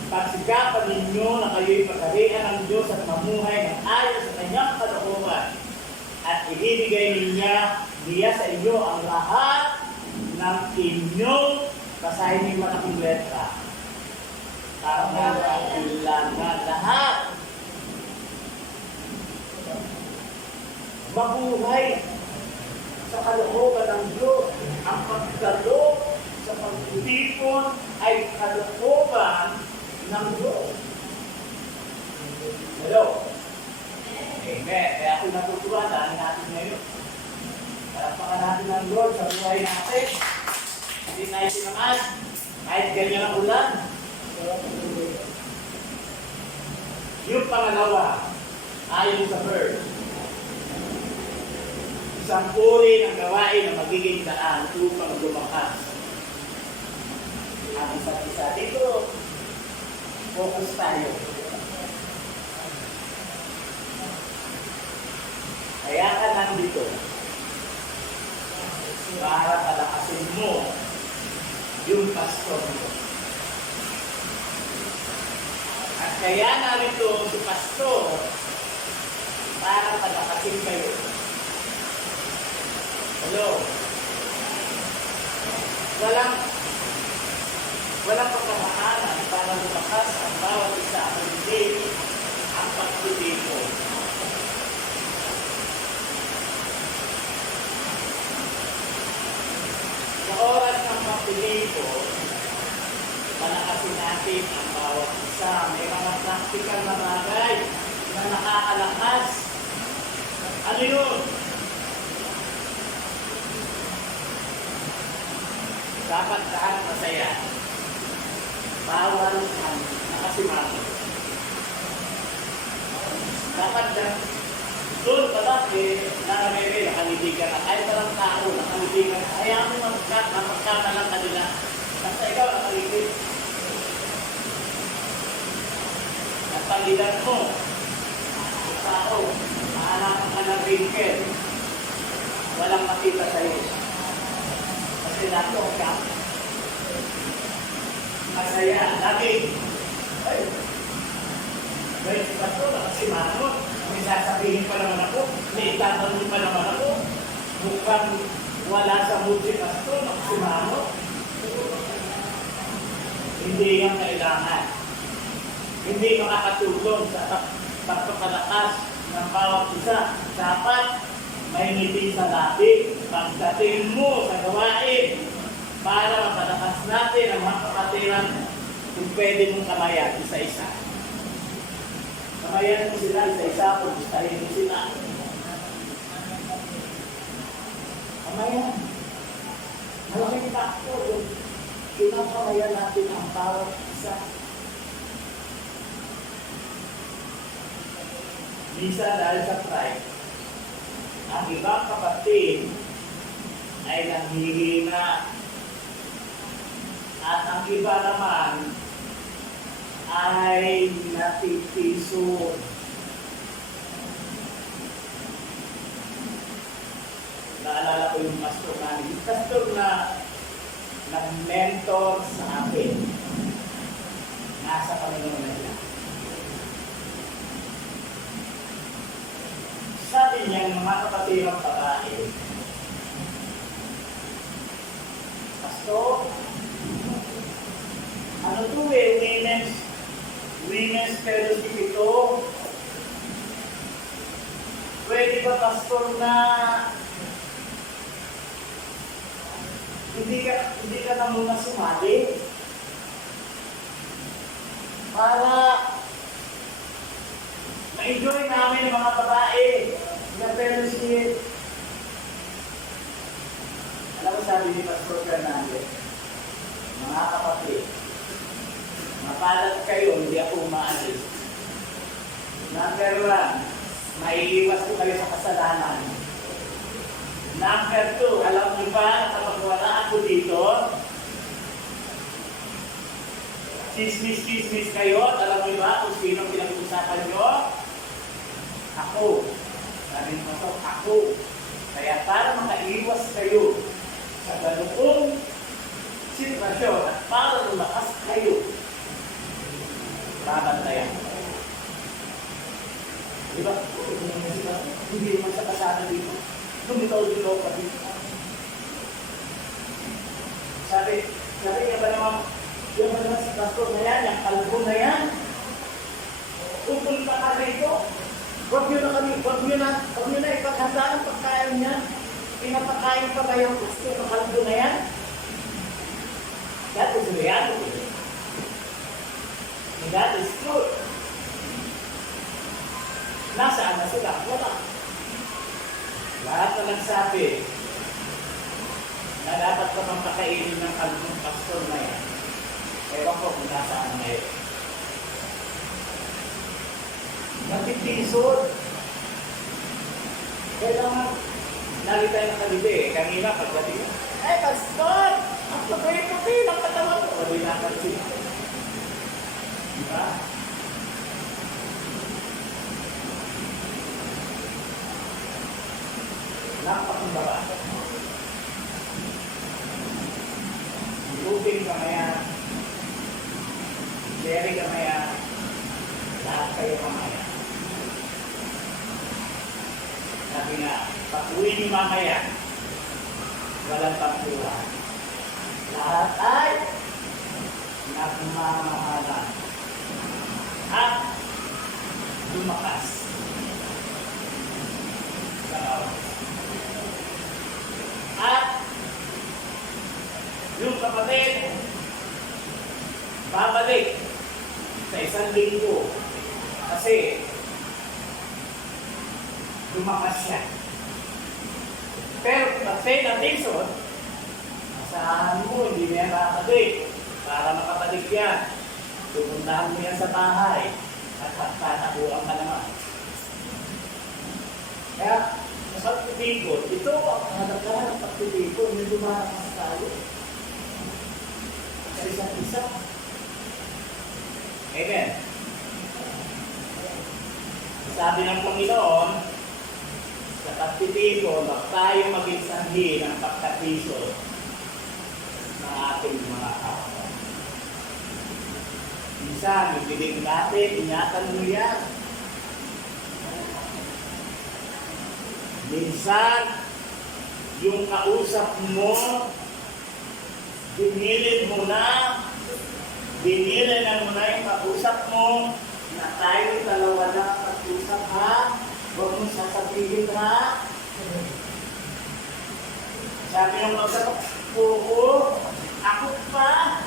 pagsikapan ninyo na kayo'y pagkarian ng Diyos at mamuhay ng ayon sa kanyang kalooban at ibibigay niya sa inyo ang lahat ng inyong basahin ng malaking letra. Para kailangan lahat mabuhay sa kalooban ng Diyos. Ang pagkaloob sa pagtitipon ay kalooban ng Diyos. Hello? Amen. Kaya ako natutuwa dahil natin ngayon. Karapakan natin ng Lord sa buhay natin. Hindi na naman kahit ganyan ang ulan. Yung pangalawa, ayon sa verse, isang uri ng gawain na magiging daan upang lumakas ang isa't isa. Dito, focus tayo. Kaya ka nandito para palakasin mo yung pastor mo. At kaya narito si pastor para palakasin kayo. Hello? Walang pagkamahalan para lumakas ang bawat isa ang hindi ang pagtitiko. Sa oras ng pagtitiko, palakasin natin ang bawat isa. May mga practical na bagay na nakakalakas. Ano yun? Dapat lahat masaya. Bawal ang nakasimango. Dapat dyan, doon palagi na nakangiti ka na. Kahit parang tao, nakangiti ka na. Ayaw mo magkakalang kanila. Basta ikaw nakangiti. At pangilan mo, ang tao, mahanapan ka ng wrinkle. Walang makita sa'yo. Kasi nato ka, masaya, lagi. Ay, ba't ko, nakasimangot. May sasabihin pa naman ako, may itatanong pa naman ako. Mukhang wala sa mood si pastor, nakasimangot. Hindi yung kailangan. Hindi makakatulong sa pagpapalakas ng bawat isa. Dapat may ngiti sa labi. Pagdating mo sa gawain para mapalakas natin ang mga kapatiran kung pwede mong kamayan isa-isa. Kamayan mo sila isa-isa kung gustahin mo sila. Kamayan. Malaking takto yung pinakamayan natin ang bawat isa. Minsan dahil sa pride, ang ibang kapatid ay nanghihina at ang iba naman ay natitiso. Naalala ko yung pastor namin. Yung pastor na nag-mentor sa akin. Nasa Panginoon na siya. Sabi niya, mga kapatid ng babae, Pastor, ano to women's men's fellowship ito. Pwede ba, pastor, na hindi ka na muna sumali? Para ma-enjoy namin ang mga babae na fellowship. Alam mo, sabi ni Pastor Fernandez, mga kapatid, mapalad kayo, hindi ako umaalis. Number 1, maiiwas ko kayo sa kasalanan. Number 2, alam niyo ba, kapag wala ako dito, chismis kayo, at alam niyo ba kung sino pinag-usapan niyo? Ako. Sabi mo ito, ako. Kaya para makaiwas kayo sa ganoong sitwasyon at para lumakas kayo, babantayan. Diba? Hindi naman sa kasama dito. Lumitaw-litaw pa dito. Sabi niya ba naman, yung ba naman si pastor na yan, yung kalbo na yan, pupunta ka rito. Huwag nyo na ipaghanda ang pagkain niya. Pinapakain pa ba yung pastor ng kalbo na yan? That is reality. And that is truth. Nasaan na sila? Wala. Lahat na nagsabi na dapat ka pang pakainin ng kalbong pastor na yan. Ewan ko kung nasaan ngayon. Natitisod. Kailangan nalitay na kalite eh. Kanina pagdating na, pastor! Ang pagkain-puti ng katawan ko. Wala nakansin. Diba? Napakambaba. Luping kamaya, Jerry kamaya, lahat kayo kamaya. Sabi nga, pag-uwi ni mamaya, walang pagkuha. Lahat ay nagmamahalan at lumakas. At yung kapatid, babalik sa isang linggo kasi lumakas siya. Pero pag say natin, asahan mo, hindi niya nakakabalik. Para makabalik yan, pupuntahan mo yan sa bahay at tatabuan ka naman. Kaya, sa pagtitipon, ito ang halaga ng pagtitipon, may lumakas tayo. Sa isa't isa. Amen. Sabi ng Panginoon, sa pagtitipon, huwag tayo maging sanhi ng pagkatisod ng ating mga kapwa. Minsan, ibilig natin, ingatan mo yan. Minsan, yung kausap mo, binilin mo na yung kausap mo, na tayo dalawa na pag-usap ha, huwag mo sasabihin ha. Sabi ng kausap, oo, ako pa.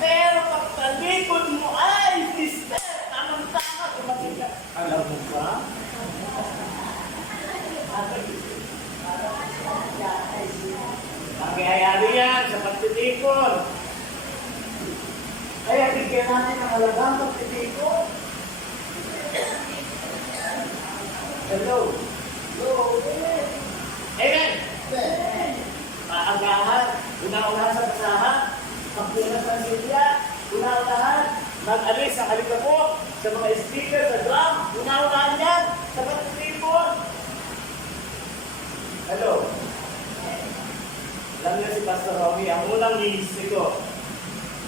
Pero pagtalikod mo, ay, sister, tamang-tama, tumating ka. Alam mo ba? Mangyayari yan sa pagtitipon. Kaya bigyan natin ang halagang pagtitipon. Hello. Hello. Amen. Maagahan. Una-unahan sa basahan. Pagpunas ng silya. Una-unahan. Mag-alis ang alikabok sa mga speaker, sa drum. Una-unahan yan sa pagtitipon. Hello. Alam niyo si Pastor Romy, ang unang ministry ko,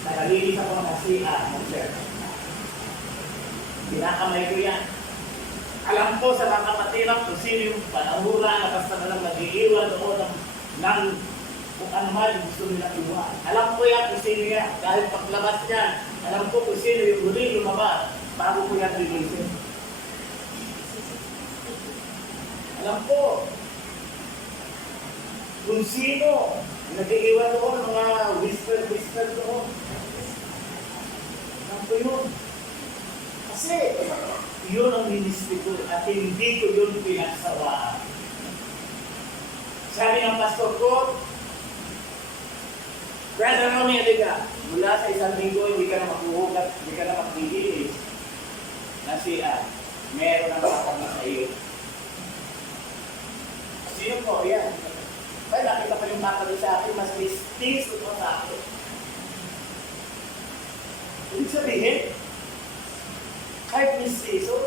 nakalinis ako ng CR ng church. Pinakamay ko yan. Alam ko sa mga kapatiran kung sino yung panahura na basta na lang nag-iiwan doon ng kung ano man yung gusto nila iwan. Alam ko yan kung sino yan. Dahil paglabas niyan, Alam ko kung sino yung huling lumabas bago ko yan release. Alam ko kung sino nag-iiwan doon, mga whisper doon. Alam ko yun. Kasi yun ang ministry ko at hindi ko yun pinagsawaan. Sabi ng pastor ko, Brother Romy, halika. Mula sa isang linggo, hindi ka na makuhugat, hindi ka na makikilis na siya, meron ang kakami sa iyo. Sino po? Yan. Ay, nakita pa yung kakami sa akin, mas listis ko sa akin. Ibig sabihin, kahit mistiso,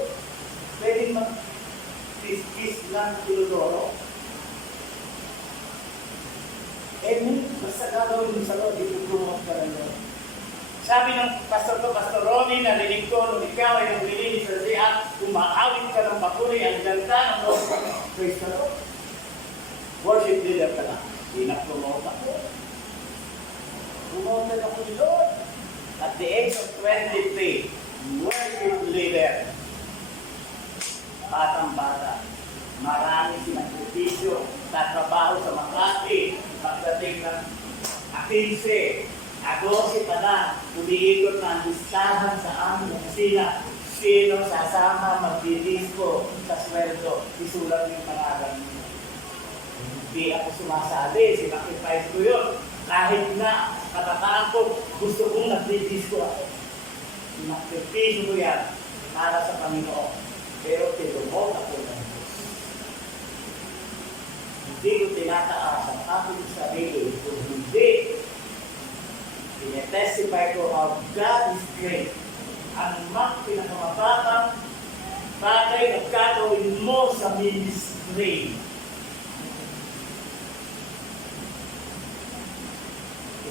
pwedeng mag-kiss lang Teodoro. Basta gagawin mo sa Lord, ipupulungan ka ng Lord. Sabi ng pastor ko, Pastor Ronnie, narinig ko nung ikaw ay naglilinis sa siya, umaawit ka ng papuri, ang ganda ng Lord. Praise the Lord. Worship leader ka na. Pinapromote ako. Promoted ako ni Lord. At the age of 23, worship leader. Batang-bata. Marami sinakripisyo, tatrabaho sa Makati, pagdating ng 15, 12 pa na, umiikot na ang listahan sa aming opisina, sino sasama magdidisco sa sweldo, isulat yung pangalan niyo. Hindi ako sumasali, sinacrifice ko yun. Kahit na katataan ko, gusto kong nagdidisco ako. Sinakripisyo ko yan para sa Panginoon. Pero tinumot ako ng hindi ko tinataas ang aking sarili kung hindi tinetestify ko how God is great. Ang pinakamabatang bagay na gagawin mo sa ministry.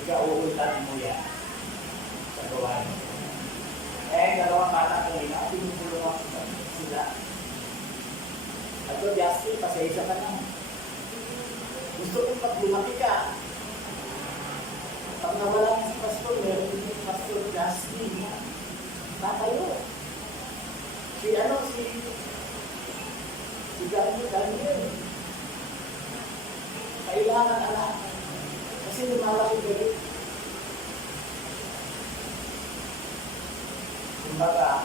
Ika-uulan mo yan sa gawain. Dalawang bata ko rin, tinutulungan sila. At ko, Justin, pasensya ka na. Gusto kong paglumaki ka. Pag nawala si Pastor, meron din si Pastor Justin. Tatayo. Si Daniel. Kailangan anak. Kasi lumalaki ka rin. Kumbaga,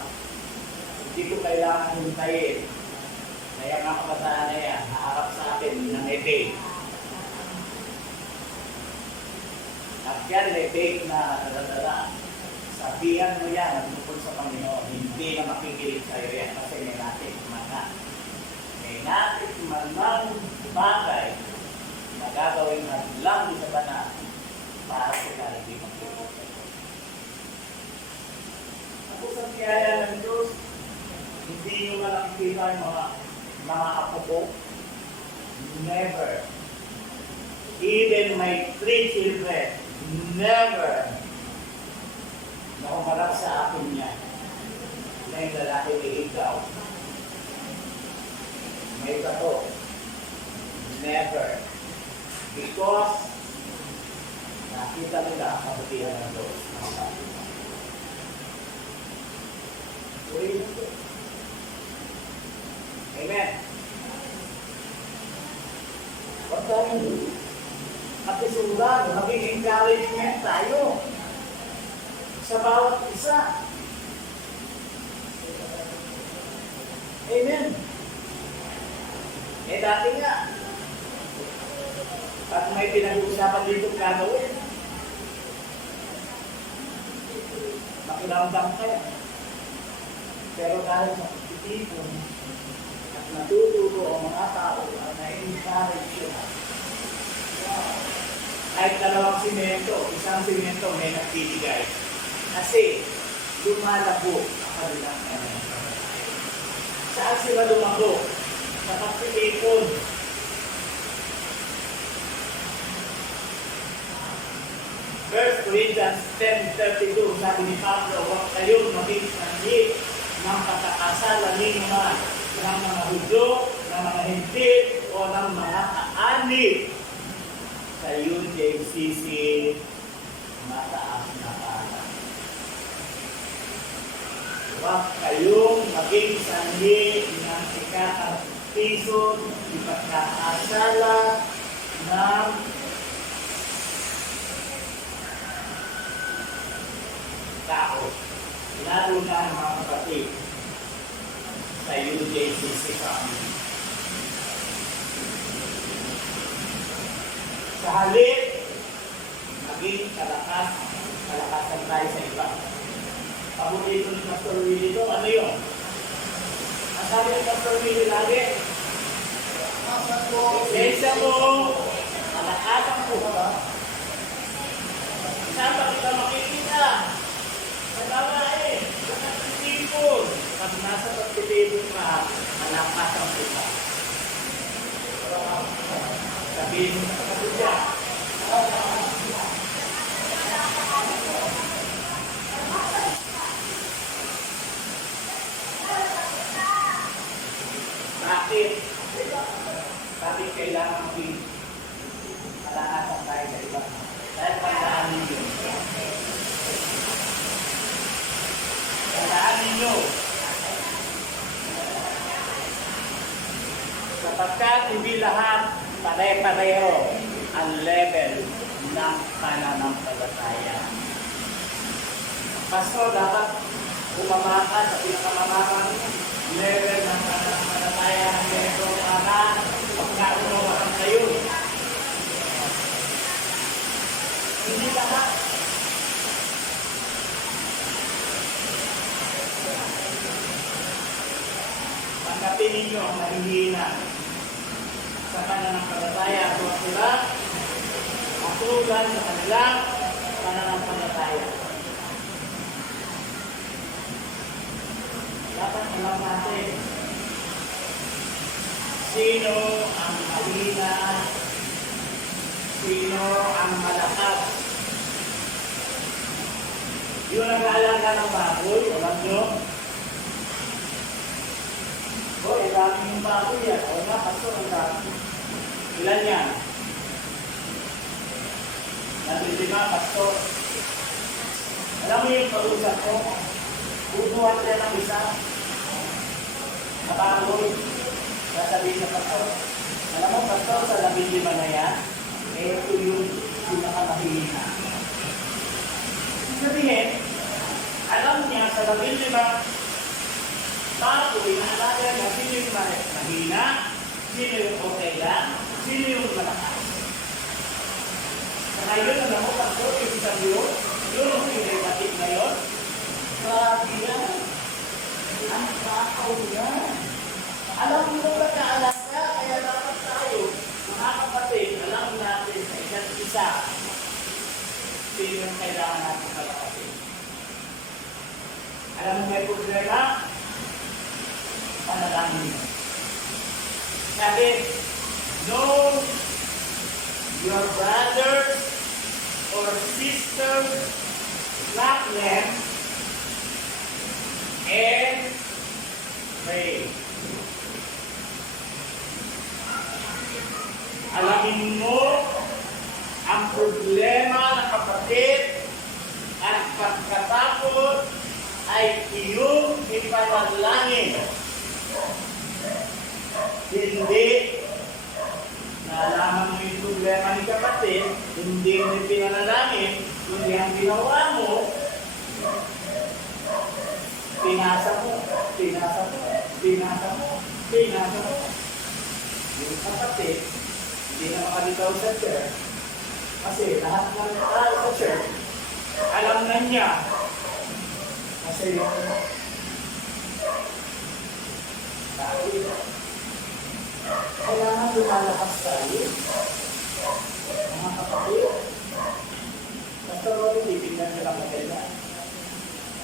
hindi ko kailangan hintayin. Kaya nga kabataan na yan, naharap sa atin ng ete. At yan, ete na nadadala. Sabihan mo yan, nagtungkol sa Panginoon, hindi na makikilig sa'yo yan kasi may natin mana. May natin manang bagay na gagawin natin lang sa banal para sila hindi makikilig sa'yo. Ako sa kiyaya ng Diyos, hindi nyo malakikita yung mga apo ko. Never. Even my 3 children, never na umarap sa akin niya na yung lalaki ni ikaw. May bato. Never. Because nakita nila ang kabutihan ng Diyos. Purihin ito. Amen. Huwag tayong kapisulan, maging encouragement tayo sa bawat isa. Amen. Dati nga, at may pinag-uusapan dito gagawin, makiramdam kayo. Pero dahil sa pagtitipon, at natututo ang mga tao at na-encourage sila. Kahit dalawang simento, isang simento may nagbibigay. Kasi lumalabo ang kanilang saan sila lumabo? Sa pagtitipon. First Corinthians 10:32, sabi ni Pablo, huwag kayong maging sanhi ng pagkakasalan ninyo ng mga Hudyo, ng mga Hintil, o ng mga kaanib sa UJCC mataas na kala. Huwag kayong maging sanhi ng ikakartison, ipagkakasala ng tao. Lalo na ang mga kapatid sa UJCC kami. Sa halip, maging kalakasan tayo sa iba. Paborito ni Pastor Willie ito, ano yun? Ang sabi ni Pastor Willie lagi, Sensya mo, kalakasan ko. Saan ba kita makikita? Sa babae, sa pagtitipon. Pag nasa pagtitipon ka, kalakasan ko ka. Sabihin mo sa kapatid niya. Bakit? Bakit kailangan maging kalakasan tayo sa iba? Dahil tandaan ninyo. Tandaan ninyo. Sapagkat hindi lahat pare-pareho ang level ng pananampalataya. Pastor, dapat bumaba ka sa pinakamababang level ng pananampalataya ng level para pagkaunawahan kayo. Hindi lahat. Tanggapin ninyo ang mahihina sa pananampalataya at huwag sila matugan sa kanilang pananampalataya. Dapat alam natin sino ang mahina, sino ang malakas. Yung nag-aalaga ng baboy, alam nyo? Dami yung baboy yan. O nga, pastor, ang dami. Ilan yan? 15, pastor. Alam mo yung pag-usap ko? Bubuhat yan ang isa. Na baboy. Sasabihin na pastor. Alam mo, pastor, sa 15 na yan, ito yung pinakamahina. Sabihin, alam niya sa 15, baboy, naalala na sino yung mahina, sino yung okay lang, sino yung malakas. Saka yun, alam mo, pastor, yung isang yun yung pinagbatik na yun. Grabe yan. Ang takaw yan. Alam mo ba kaalaga, kaya dapat tayo, mga kapatid, alam natin sa isa't isa, sino yung kailangan natin kalakasin. Alam mo may problema? Panalangin. Sabi, know your brothers or sisters, love them, and pray. Alamin mo ang problema ng kapatid at pagkatapos ay iyong ipanalangin. Hindi nalaman mo yung problema ni kapatid, hindi mo pinanalangin, hindi ang ginawa mo, pinasa mo. Yung kapatid, hindi na makalitaw sa church, kasi lahat ng tao sa church, alam na niya, kasi yung kailangan lumalakas tayo. Mga kapatid, basta rin titignan nila maganda.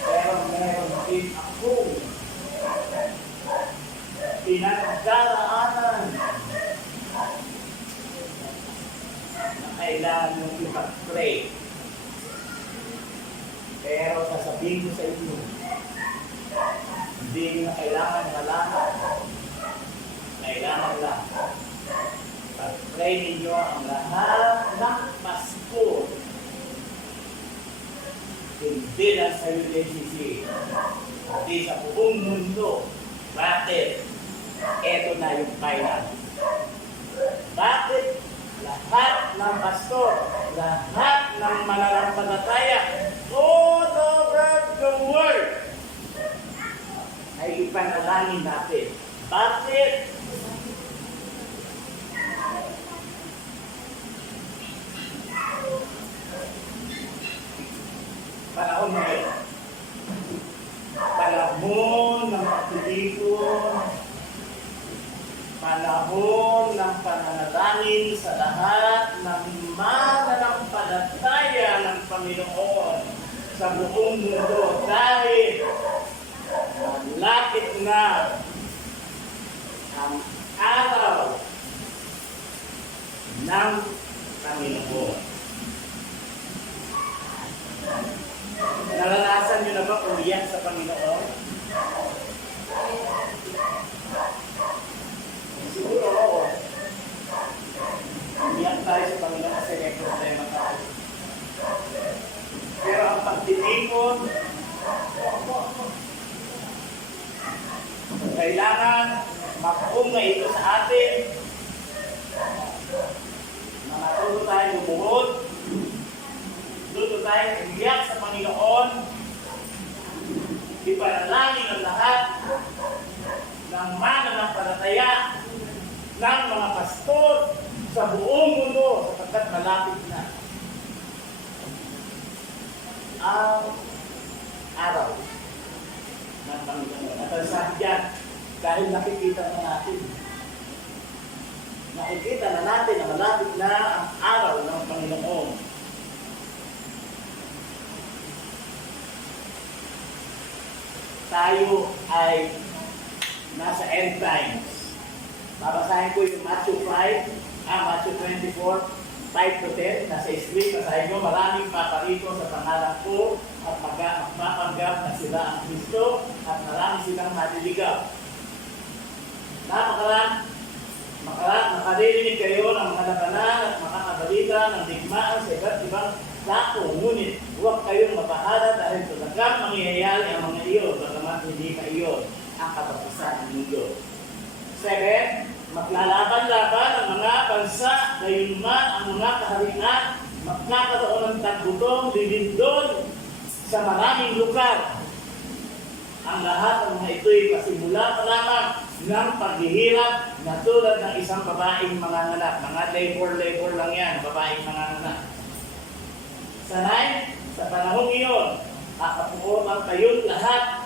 Pero meron din ako pinagdaraanan na kailangan mong ipag-pray. Pero sasabihin ko sa inyo, hindi na kailangan malaman. Kailangan lang. Pag-pray ninyo ang lahat ng Pasko. Hindi lang sa UJCC. Hindi sa buong mundo. Bakit? Ito na yung final. Bakit? Lahat ng pastor, lahat ng mananampalataya, all over the world, ay ipanalangin natin. Bakit? Panahon ngayon. Panahon ng pagtitipon, panahon ng pananalangin sa lahat ng mananampalataya ng Panginoon sa buong mundo dahil malapit na ang araw ng Panginoon. Naranasan niyo na ba umiyak sa Panginoon? Siguro oo. Umiyak tayo sa Panginoon kasi may problema tayo. Pero ang pagtitipon, kailangan makuha ito sa atin. Matuto tayo lumuhod. Tuto tayo umiyak sa Panginoon. Ipanalangin ang lahat ng mananampalataya ng mga pastor sa buong mundo sapagkat malapit na ang araw ng Panginoon. At ang sabi dyan, dahil nakikita na natin, nakikita na natin na malapit na ang araw ng Panginoon. Tayo ay nasa end times. Babasahin ko yung Matthew 24, 5 to 10. Nasa screen, basahin nyo, maraming paparito sa pangalan ko at magpapanggap na sila ang Kristo at marami silang maliligaw. Makarinig kayo ng mga labanan at makakabalita ng digmaan sa iba't ibang lako. Ngunit huwag kayong mapahala dahil talagang mangyayari ang mga iyon, bagamat hindi pa iyon ang katapusan ng mundo. 7. Maglalaban-laban ang mga bansa, gayon man ang mga kaharian, magkakaroon ng tagbutong, lilindol sa maraming lugar. Ang lahat ng mga ito'y pasimula pa lamang ng paghihirap na tulad ng isang babaeng manganganak. Mga labor lang yan, babaeng manganganak. Sa 9, sa panahong iyon, kakapuotan kayong lahat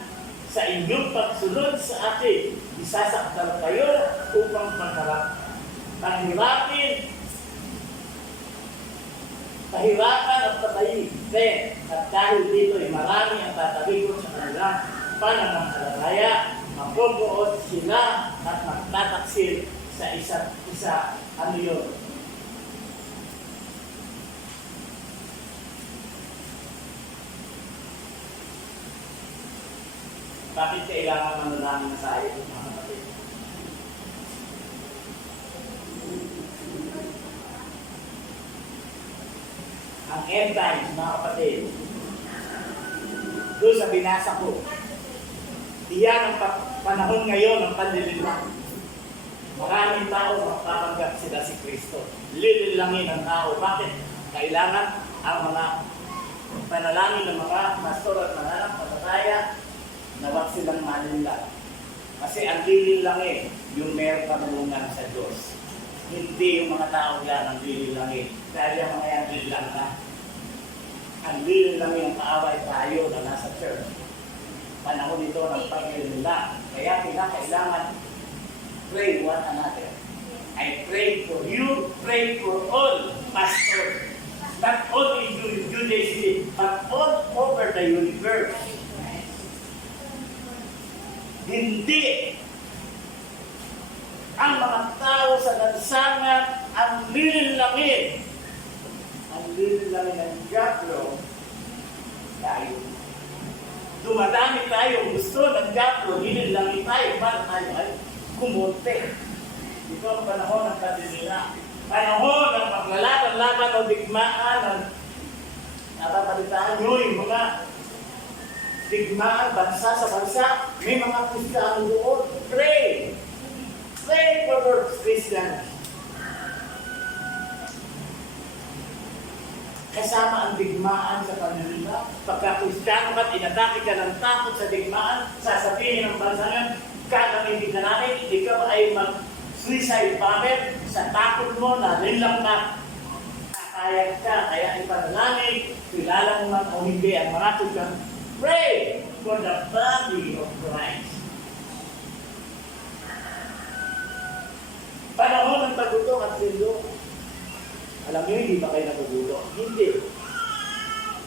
sa inyong pagsunod sa akin. Isasakdal kayo upang pahirapan at patayin. At dahil dito ay marami ang tatalikod sa kanilang pananampalataya, mabubuot sila at magtataksil sa isa't isa. Ano yun? Bakit kailangan manalangin na tayo, mga kapatid? Ang end times, mga kapatid, doon sa binasa ko, iyan ang panahon ngayon ng panlililang. Maraming tao magpapanggap sila si Kristo. Lililangin ang tao. Bakit? Kailangan ang mga panalangin ng mga pastor at mananampalataya na wag silang manilang. Kasi ang lililangin, yung meron karunungan sa Diyos. Hindi yung mga tao yan ang lililangin. Dahil yung mga yan lilang na. Ang lililangin ang kaaway tayo na nasa church. Panahon ito ng paglililang. Kaya kailangan pray one another. I pray for you, pray for all pastors. Not only in Judaism, but all over the universe. Hindi ang mga tao sa lansangan ang lililangin. Ang lililangin ng diablo tayo. Dumadami tayo gusto ng diablo, lililangin tayo para tayo ay kumonte. Ito ang panahon ng kadilila. Panahon ng paglalaban-laban o digmaan ng napapalitaan nyo yung mga digmaan, bansa sa bansa, may mga Kristiyano doon. Pray! Pray for those Christians. Kasama ang digmaan sa kanila. Pagka Kristiyano ka, inatake ka ng takot sa digmaan, sasabihin ng bansa ngayon, gagamitin na namin, ikaw ay mag-suicide bomber sa takot mo na rinlang na kakayag ka, kaya ipanalangin, kilala mo man o hindi ang mga Kristiyano. Pray for the body of Christ. Panahon ng taguto at lindo. Alam niyo, hindi ba kayo nagugulo? Hindi.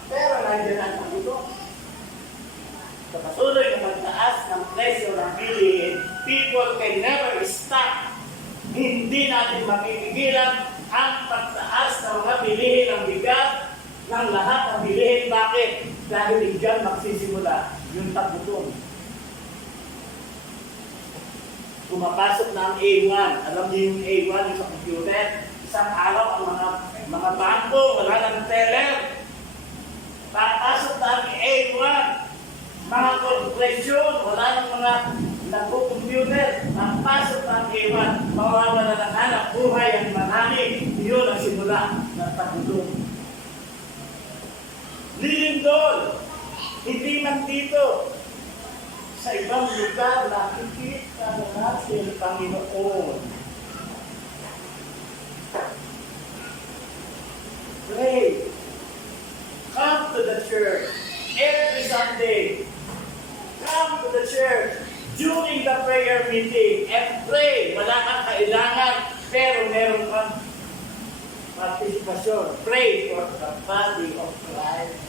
Pero nandiyan ang taguto. Sa patuloy na magtaas ng presyo ng bilihin, people can never stop. Hindi natin mapipigilan ang pagtaas ng mga bilihin ng bigat ng lahat ng bilihin. Bakit? Dahil diyan magsisimula yung tagutom. Pumapasok na ang A1. Alam niyo yung A1 yung sa computer? Isang araw ang mga bangko, wala ng teller. Papasok na ang A1. Mga corporation, wala ng mga nagpo-computer. Papasok na ang A1. Mawawala ng anak, buhay ang marami. Iyon ang simula ng tagutom. Lilindol, hindi man dito. Sa ibang lugar, nakikita na natin ang Panginoon. Pray. Come to the church every Sunday. Come to the church during the prayer meeting and pray. Wala kang kailangan, pero meron kang participation. Pray for the body of Christ.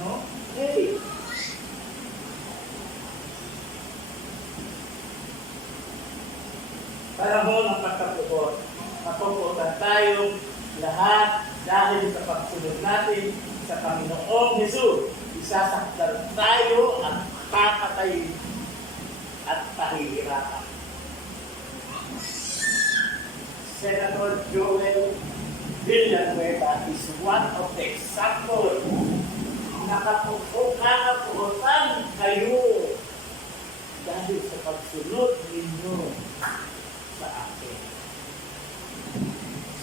No? Pray. Panahon ng pagkapukot. Mapuputan tayo lahat dahil sa pagsunod natin sa Panginoong Hesus. Isasakdal tayo at papatay at pahihirapan. Senator Joel Villanueva is one of the examples. Nakapukutan kayo dahil sa pagsunod ninyo sa akin.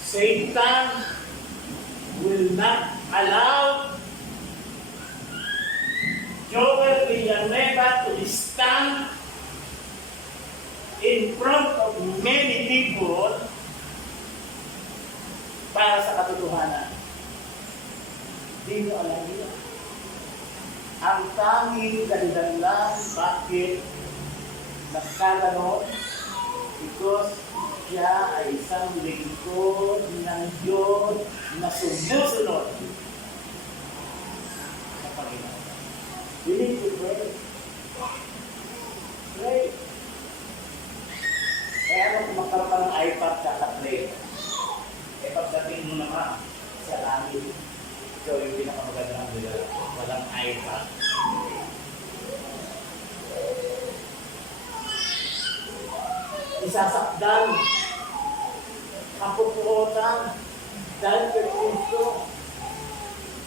Satan will not allow Joel Villanueva to stand in front of many people para sa katotohanan. Di mo alam nila. Ang tanging dahilan lang bakit nagkaganon, because siya ay isang lingkod ng Diyos na sumusunod sa Panginoon. We need to pray. Pray. Kaya kung magkaroon ka ng iPad, kaka-pray. Eh pagdating mo naman sa langit, ito yung pinakamagandang nila. Walang iPad. Isasakdan, kapupuotan, dahil kay Kristo,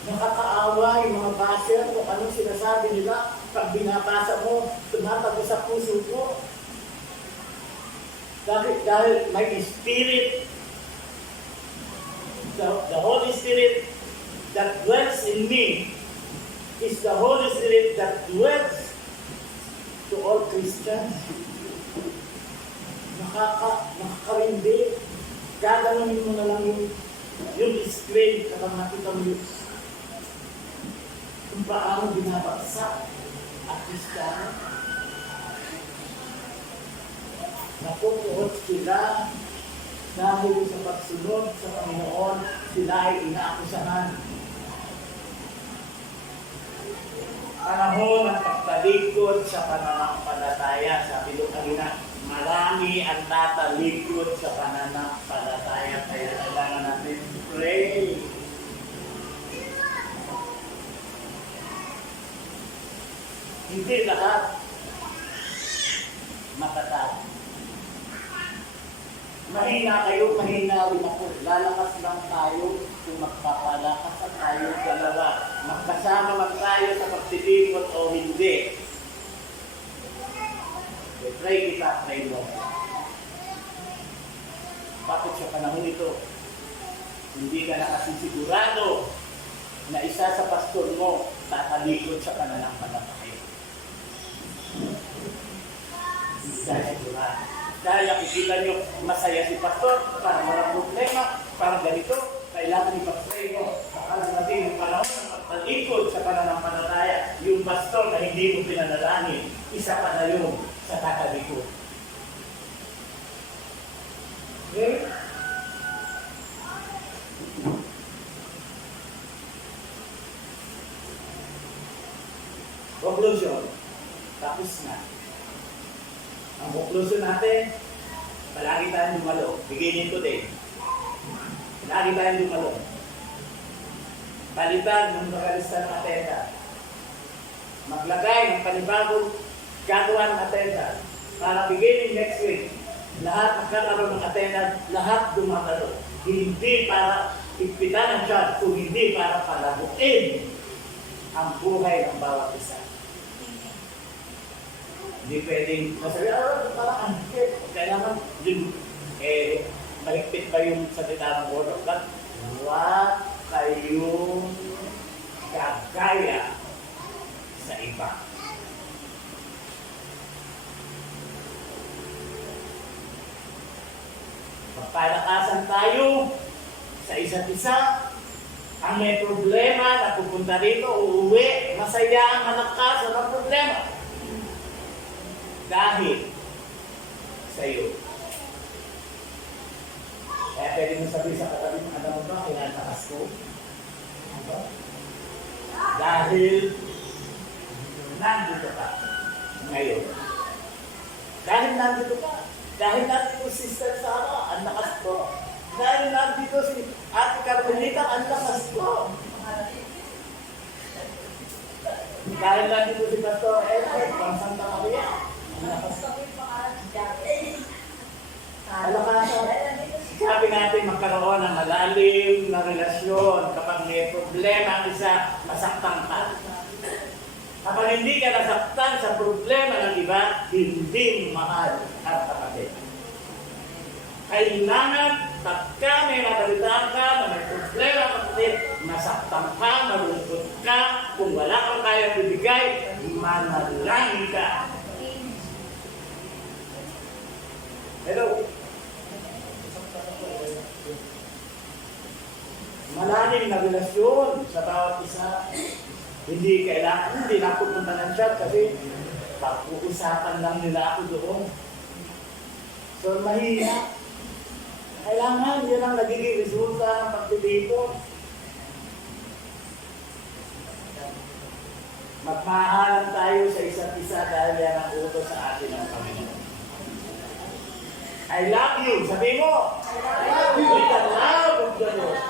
nakakaawa yung mga basher kung anong sinasabi nila. Pag binabasa mo, tumatago sa puso mo. Dahil may Spirit, the Holy Spirit that dwells in me is the Holy Spirit that dwells to all Christians. Nakakarindi. Gaganunin mo na lang yung screen kapag nakita mo yun. Kung paano binabagsak at Kristiyano. Napupuot sila dahil sa pagsunod sa Panginoon, sila ay inaakusahan. Panahon ng pagtalikod sa pananampalataya, sabi doon kanina, marami ang tatalikod sa pananampalataya, kaya kailangan natin pray. Hindi lahat matatag. Mahina kayo, mahina rin ako. Lalakas lang tayo kung magpapalakas tayo dalawa. magkasama man tayo sa pagtitipon o hindi. Pray kita, pray mo. Bakit sa panahon ito, hindi ka nakasisigurado na isa sa pastor mo tatalikod sa pananampalataya? Hindi ka sigurado. Dahil nakikita nyo, masaya si pastor, parang walang problema, parang ganito, kailangan ipag-pray mo. Baka natin yung panahon na magtalikod sa pananampalataya, yung pastor na hindi mo pinanalangin, isa pa na yun sa tatalikod. Okay? Conclusion. Tapos na. Ang conclusion natin, palagi tayong dumalo. Beginning today. Palagi tayong dumalo. Palitan ng magalista ng attendance. Maglagay ng panibagong gagawa ng attendance. Para beginning next week, lahat magkakaroon ng attendance, lahat dumalo. Hindi para ipitan ng church, kung hindi para palaguin ang buhay ng bawat isa. Hindi pwedeng masabi, parang ang higit. Kailangan yun, maligpit ba yung salita ng Word of God? Huwag kayong gagaya sa iba. Magpalakasan tayo sa isa't isa. Ang may problema na pupunta rito, uuwi, masaya ang malakas, walang problema. Dahil sa iyo. Kaya pwede mo sabihin sa katabi ng alam mo ba, kinatakas ko? Ano? Dahil nandito ka ngayon. Dahil nandito ka. Dahil nandito si Sister Sarah, ang lakas ko. Dahil nandito si Ate Carmelita, ang lakas ko. Dahil nandito si Pastor Edward, pang Santa Maria. Sabi natin magkaroon ng malalim na relasyon kapag may problema ang isa, masaktan ka. Kapag hindi ka nasaktan sa problema ng iba, hindi mahal ang kapatid. Kailangan pagka may nabalitaan ka na may problema ang kapatid, masaktan ka, malungkot ka, kung wala kang kaya bibigay, manalangin ka. Hello. Malalim na relasyon sa bawat isa. Hindi kailangan, hindi na pupunta ng chat kasi pag-uusapan lang nila ako doon. So, mahirap. Kailangan, yun ang nagiging resulta ng pagtitipon. Magmahalan tayo sa isa't isa dahil yan ang utos sa atin ng Panginoon. I love you. Sabi mo. I love you. With the love of the Lord.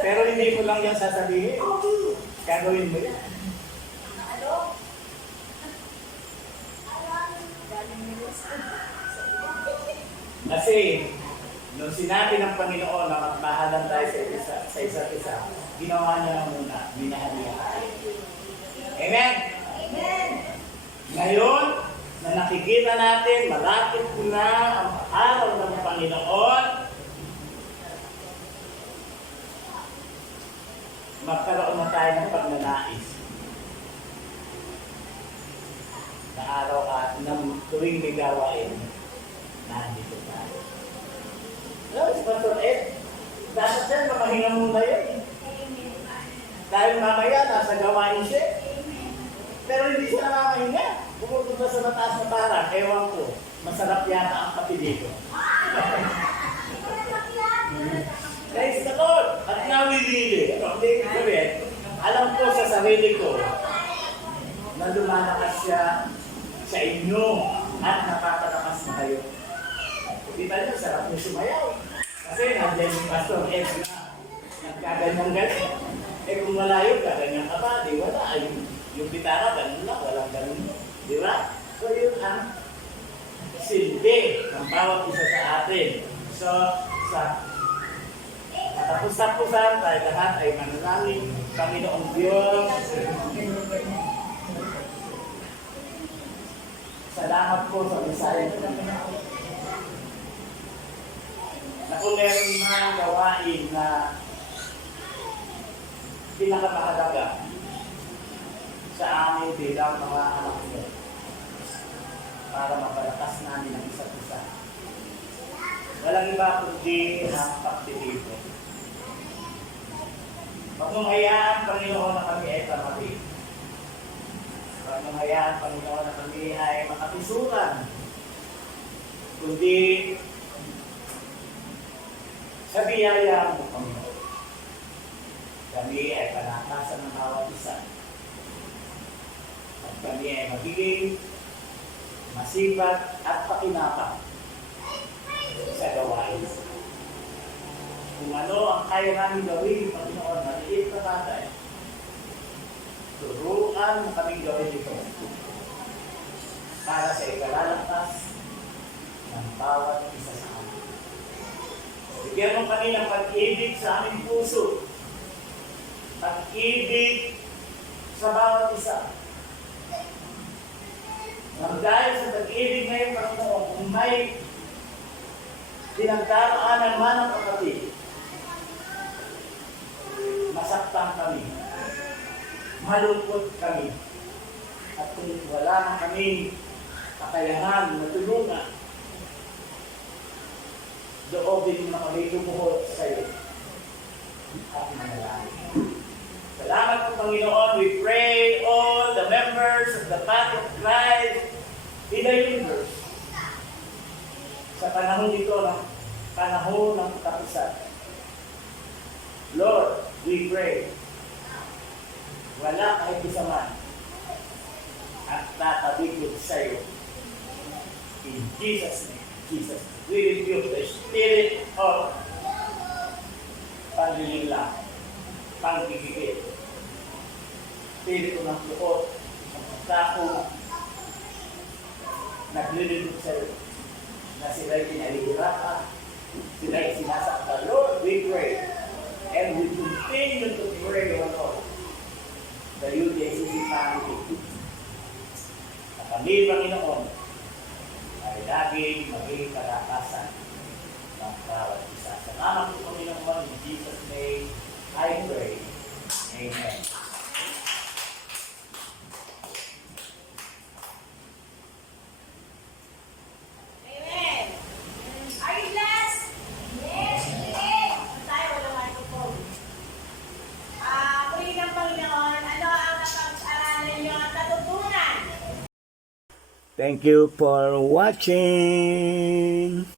Pero hindi mo lang yan sasabihin. Gagawin mo yan. Kasi, nung sinabi ng Panginoon na magmahalan tayo sa isa't isa, ginawa niya na muna. Minahal niya tayo. Amen? Amen. Ngayon, na nakikita natin, malapit na ang araw ng Panginoon, magkaroon na tayo ng pagnanais. Na araw at ng tuwing may gawain, nandito tayo. Alam, si Pastor Ed, dapat yan, mamahinga muna yun. Dahil mamaya, nasa gawain siya. Pero hindi siya namamahinga. Pumupunta sa mataas na parang, ewan ko, masarap yata ang kape dito. Praise the Lord! At nawilili. Ano, hindi sabihin, alam ko sa sarili ko na lumalakas siya sa inyo at napapalakas na kayo. Kita niyo, sarap niyo sumayaw. Kasi nandiyan yung Pastor Ed na nagkaganyang-ganyan. Kung malayo ka, ganyan ka pa, di wala. Yung bitara, ganun lang, walang ganun. Di ba? So yun ang silbi ng bawat isa sa atin. So, sa Tapos-tapusan tayo lahat ay manalangin. Panginoong Diyos, salamat po sa mensahe ko. Na kung meron mga gawain na pinakamahalaga sa amin bilang mga anak niyo para mapalakas namin ang isa't isa. Walang iba kundi ang pagtitibo. Huwag mong hayaan, Panginoon, na kami ay tamali. Huwag mong hayaan, Panginoon, na kami ay makapisuran. Kundi sa biyaya mo, Panginoon. Kami ay panakasan ng bawat isa. At kami ay magiging masipag at pakinapang sa gawain. Kung ano ang kaya namin gawin, Panginoon, maliit na bagay, turuan mo kaming gawin ito para sa ikalalantas ng bawat isa sa amin. Bigyan mo kami ng pag-ibig sa aming puso, pag-ibig sa bawat isa. Nang dahil sa pag-ibig ngayon, Panginoon, kung may pinagdaraanan man ang kapatid, masaktan kami, malungkot kami, at kung wala na kami kakayahan na tulungan, doobin mo na kami lumuhod sa iyo at manalangin. Salamat po, Panginoon. We pray all the members of the body of Christ in the universe sa panahon dito na panahon ng katapusan. Lord, we pray, wala kahit isa man at tatabigod sa iyo. In Jesus' name, Jesus, we rebuke the spirit of panlilila, panggigigil, spirito ng lukot, ng pagkako, naglilibot sa iyo, na sila'y pinalihirapan, sila'y sinasakta. Lord, we pray, and we continue to pray, O Lord, the UDACC family. At kami, Panginoon, ay laging maging kalakasan ng bawat isa. Salamat po, Panginoon, in Jesus' name, I pray. Amen. Amen. Are you blessed? Yes. Yes. Tayo walang microphone. Puri ng Panginoon, ano ang napag-aralan niyo at natutunan? Thank you for watching.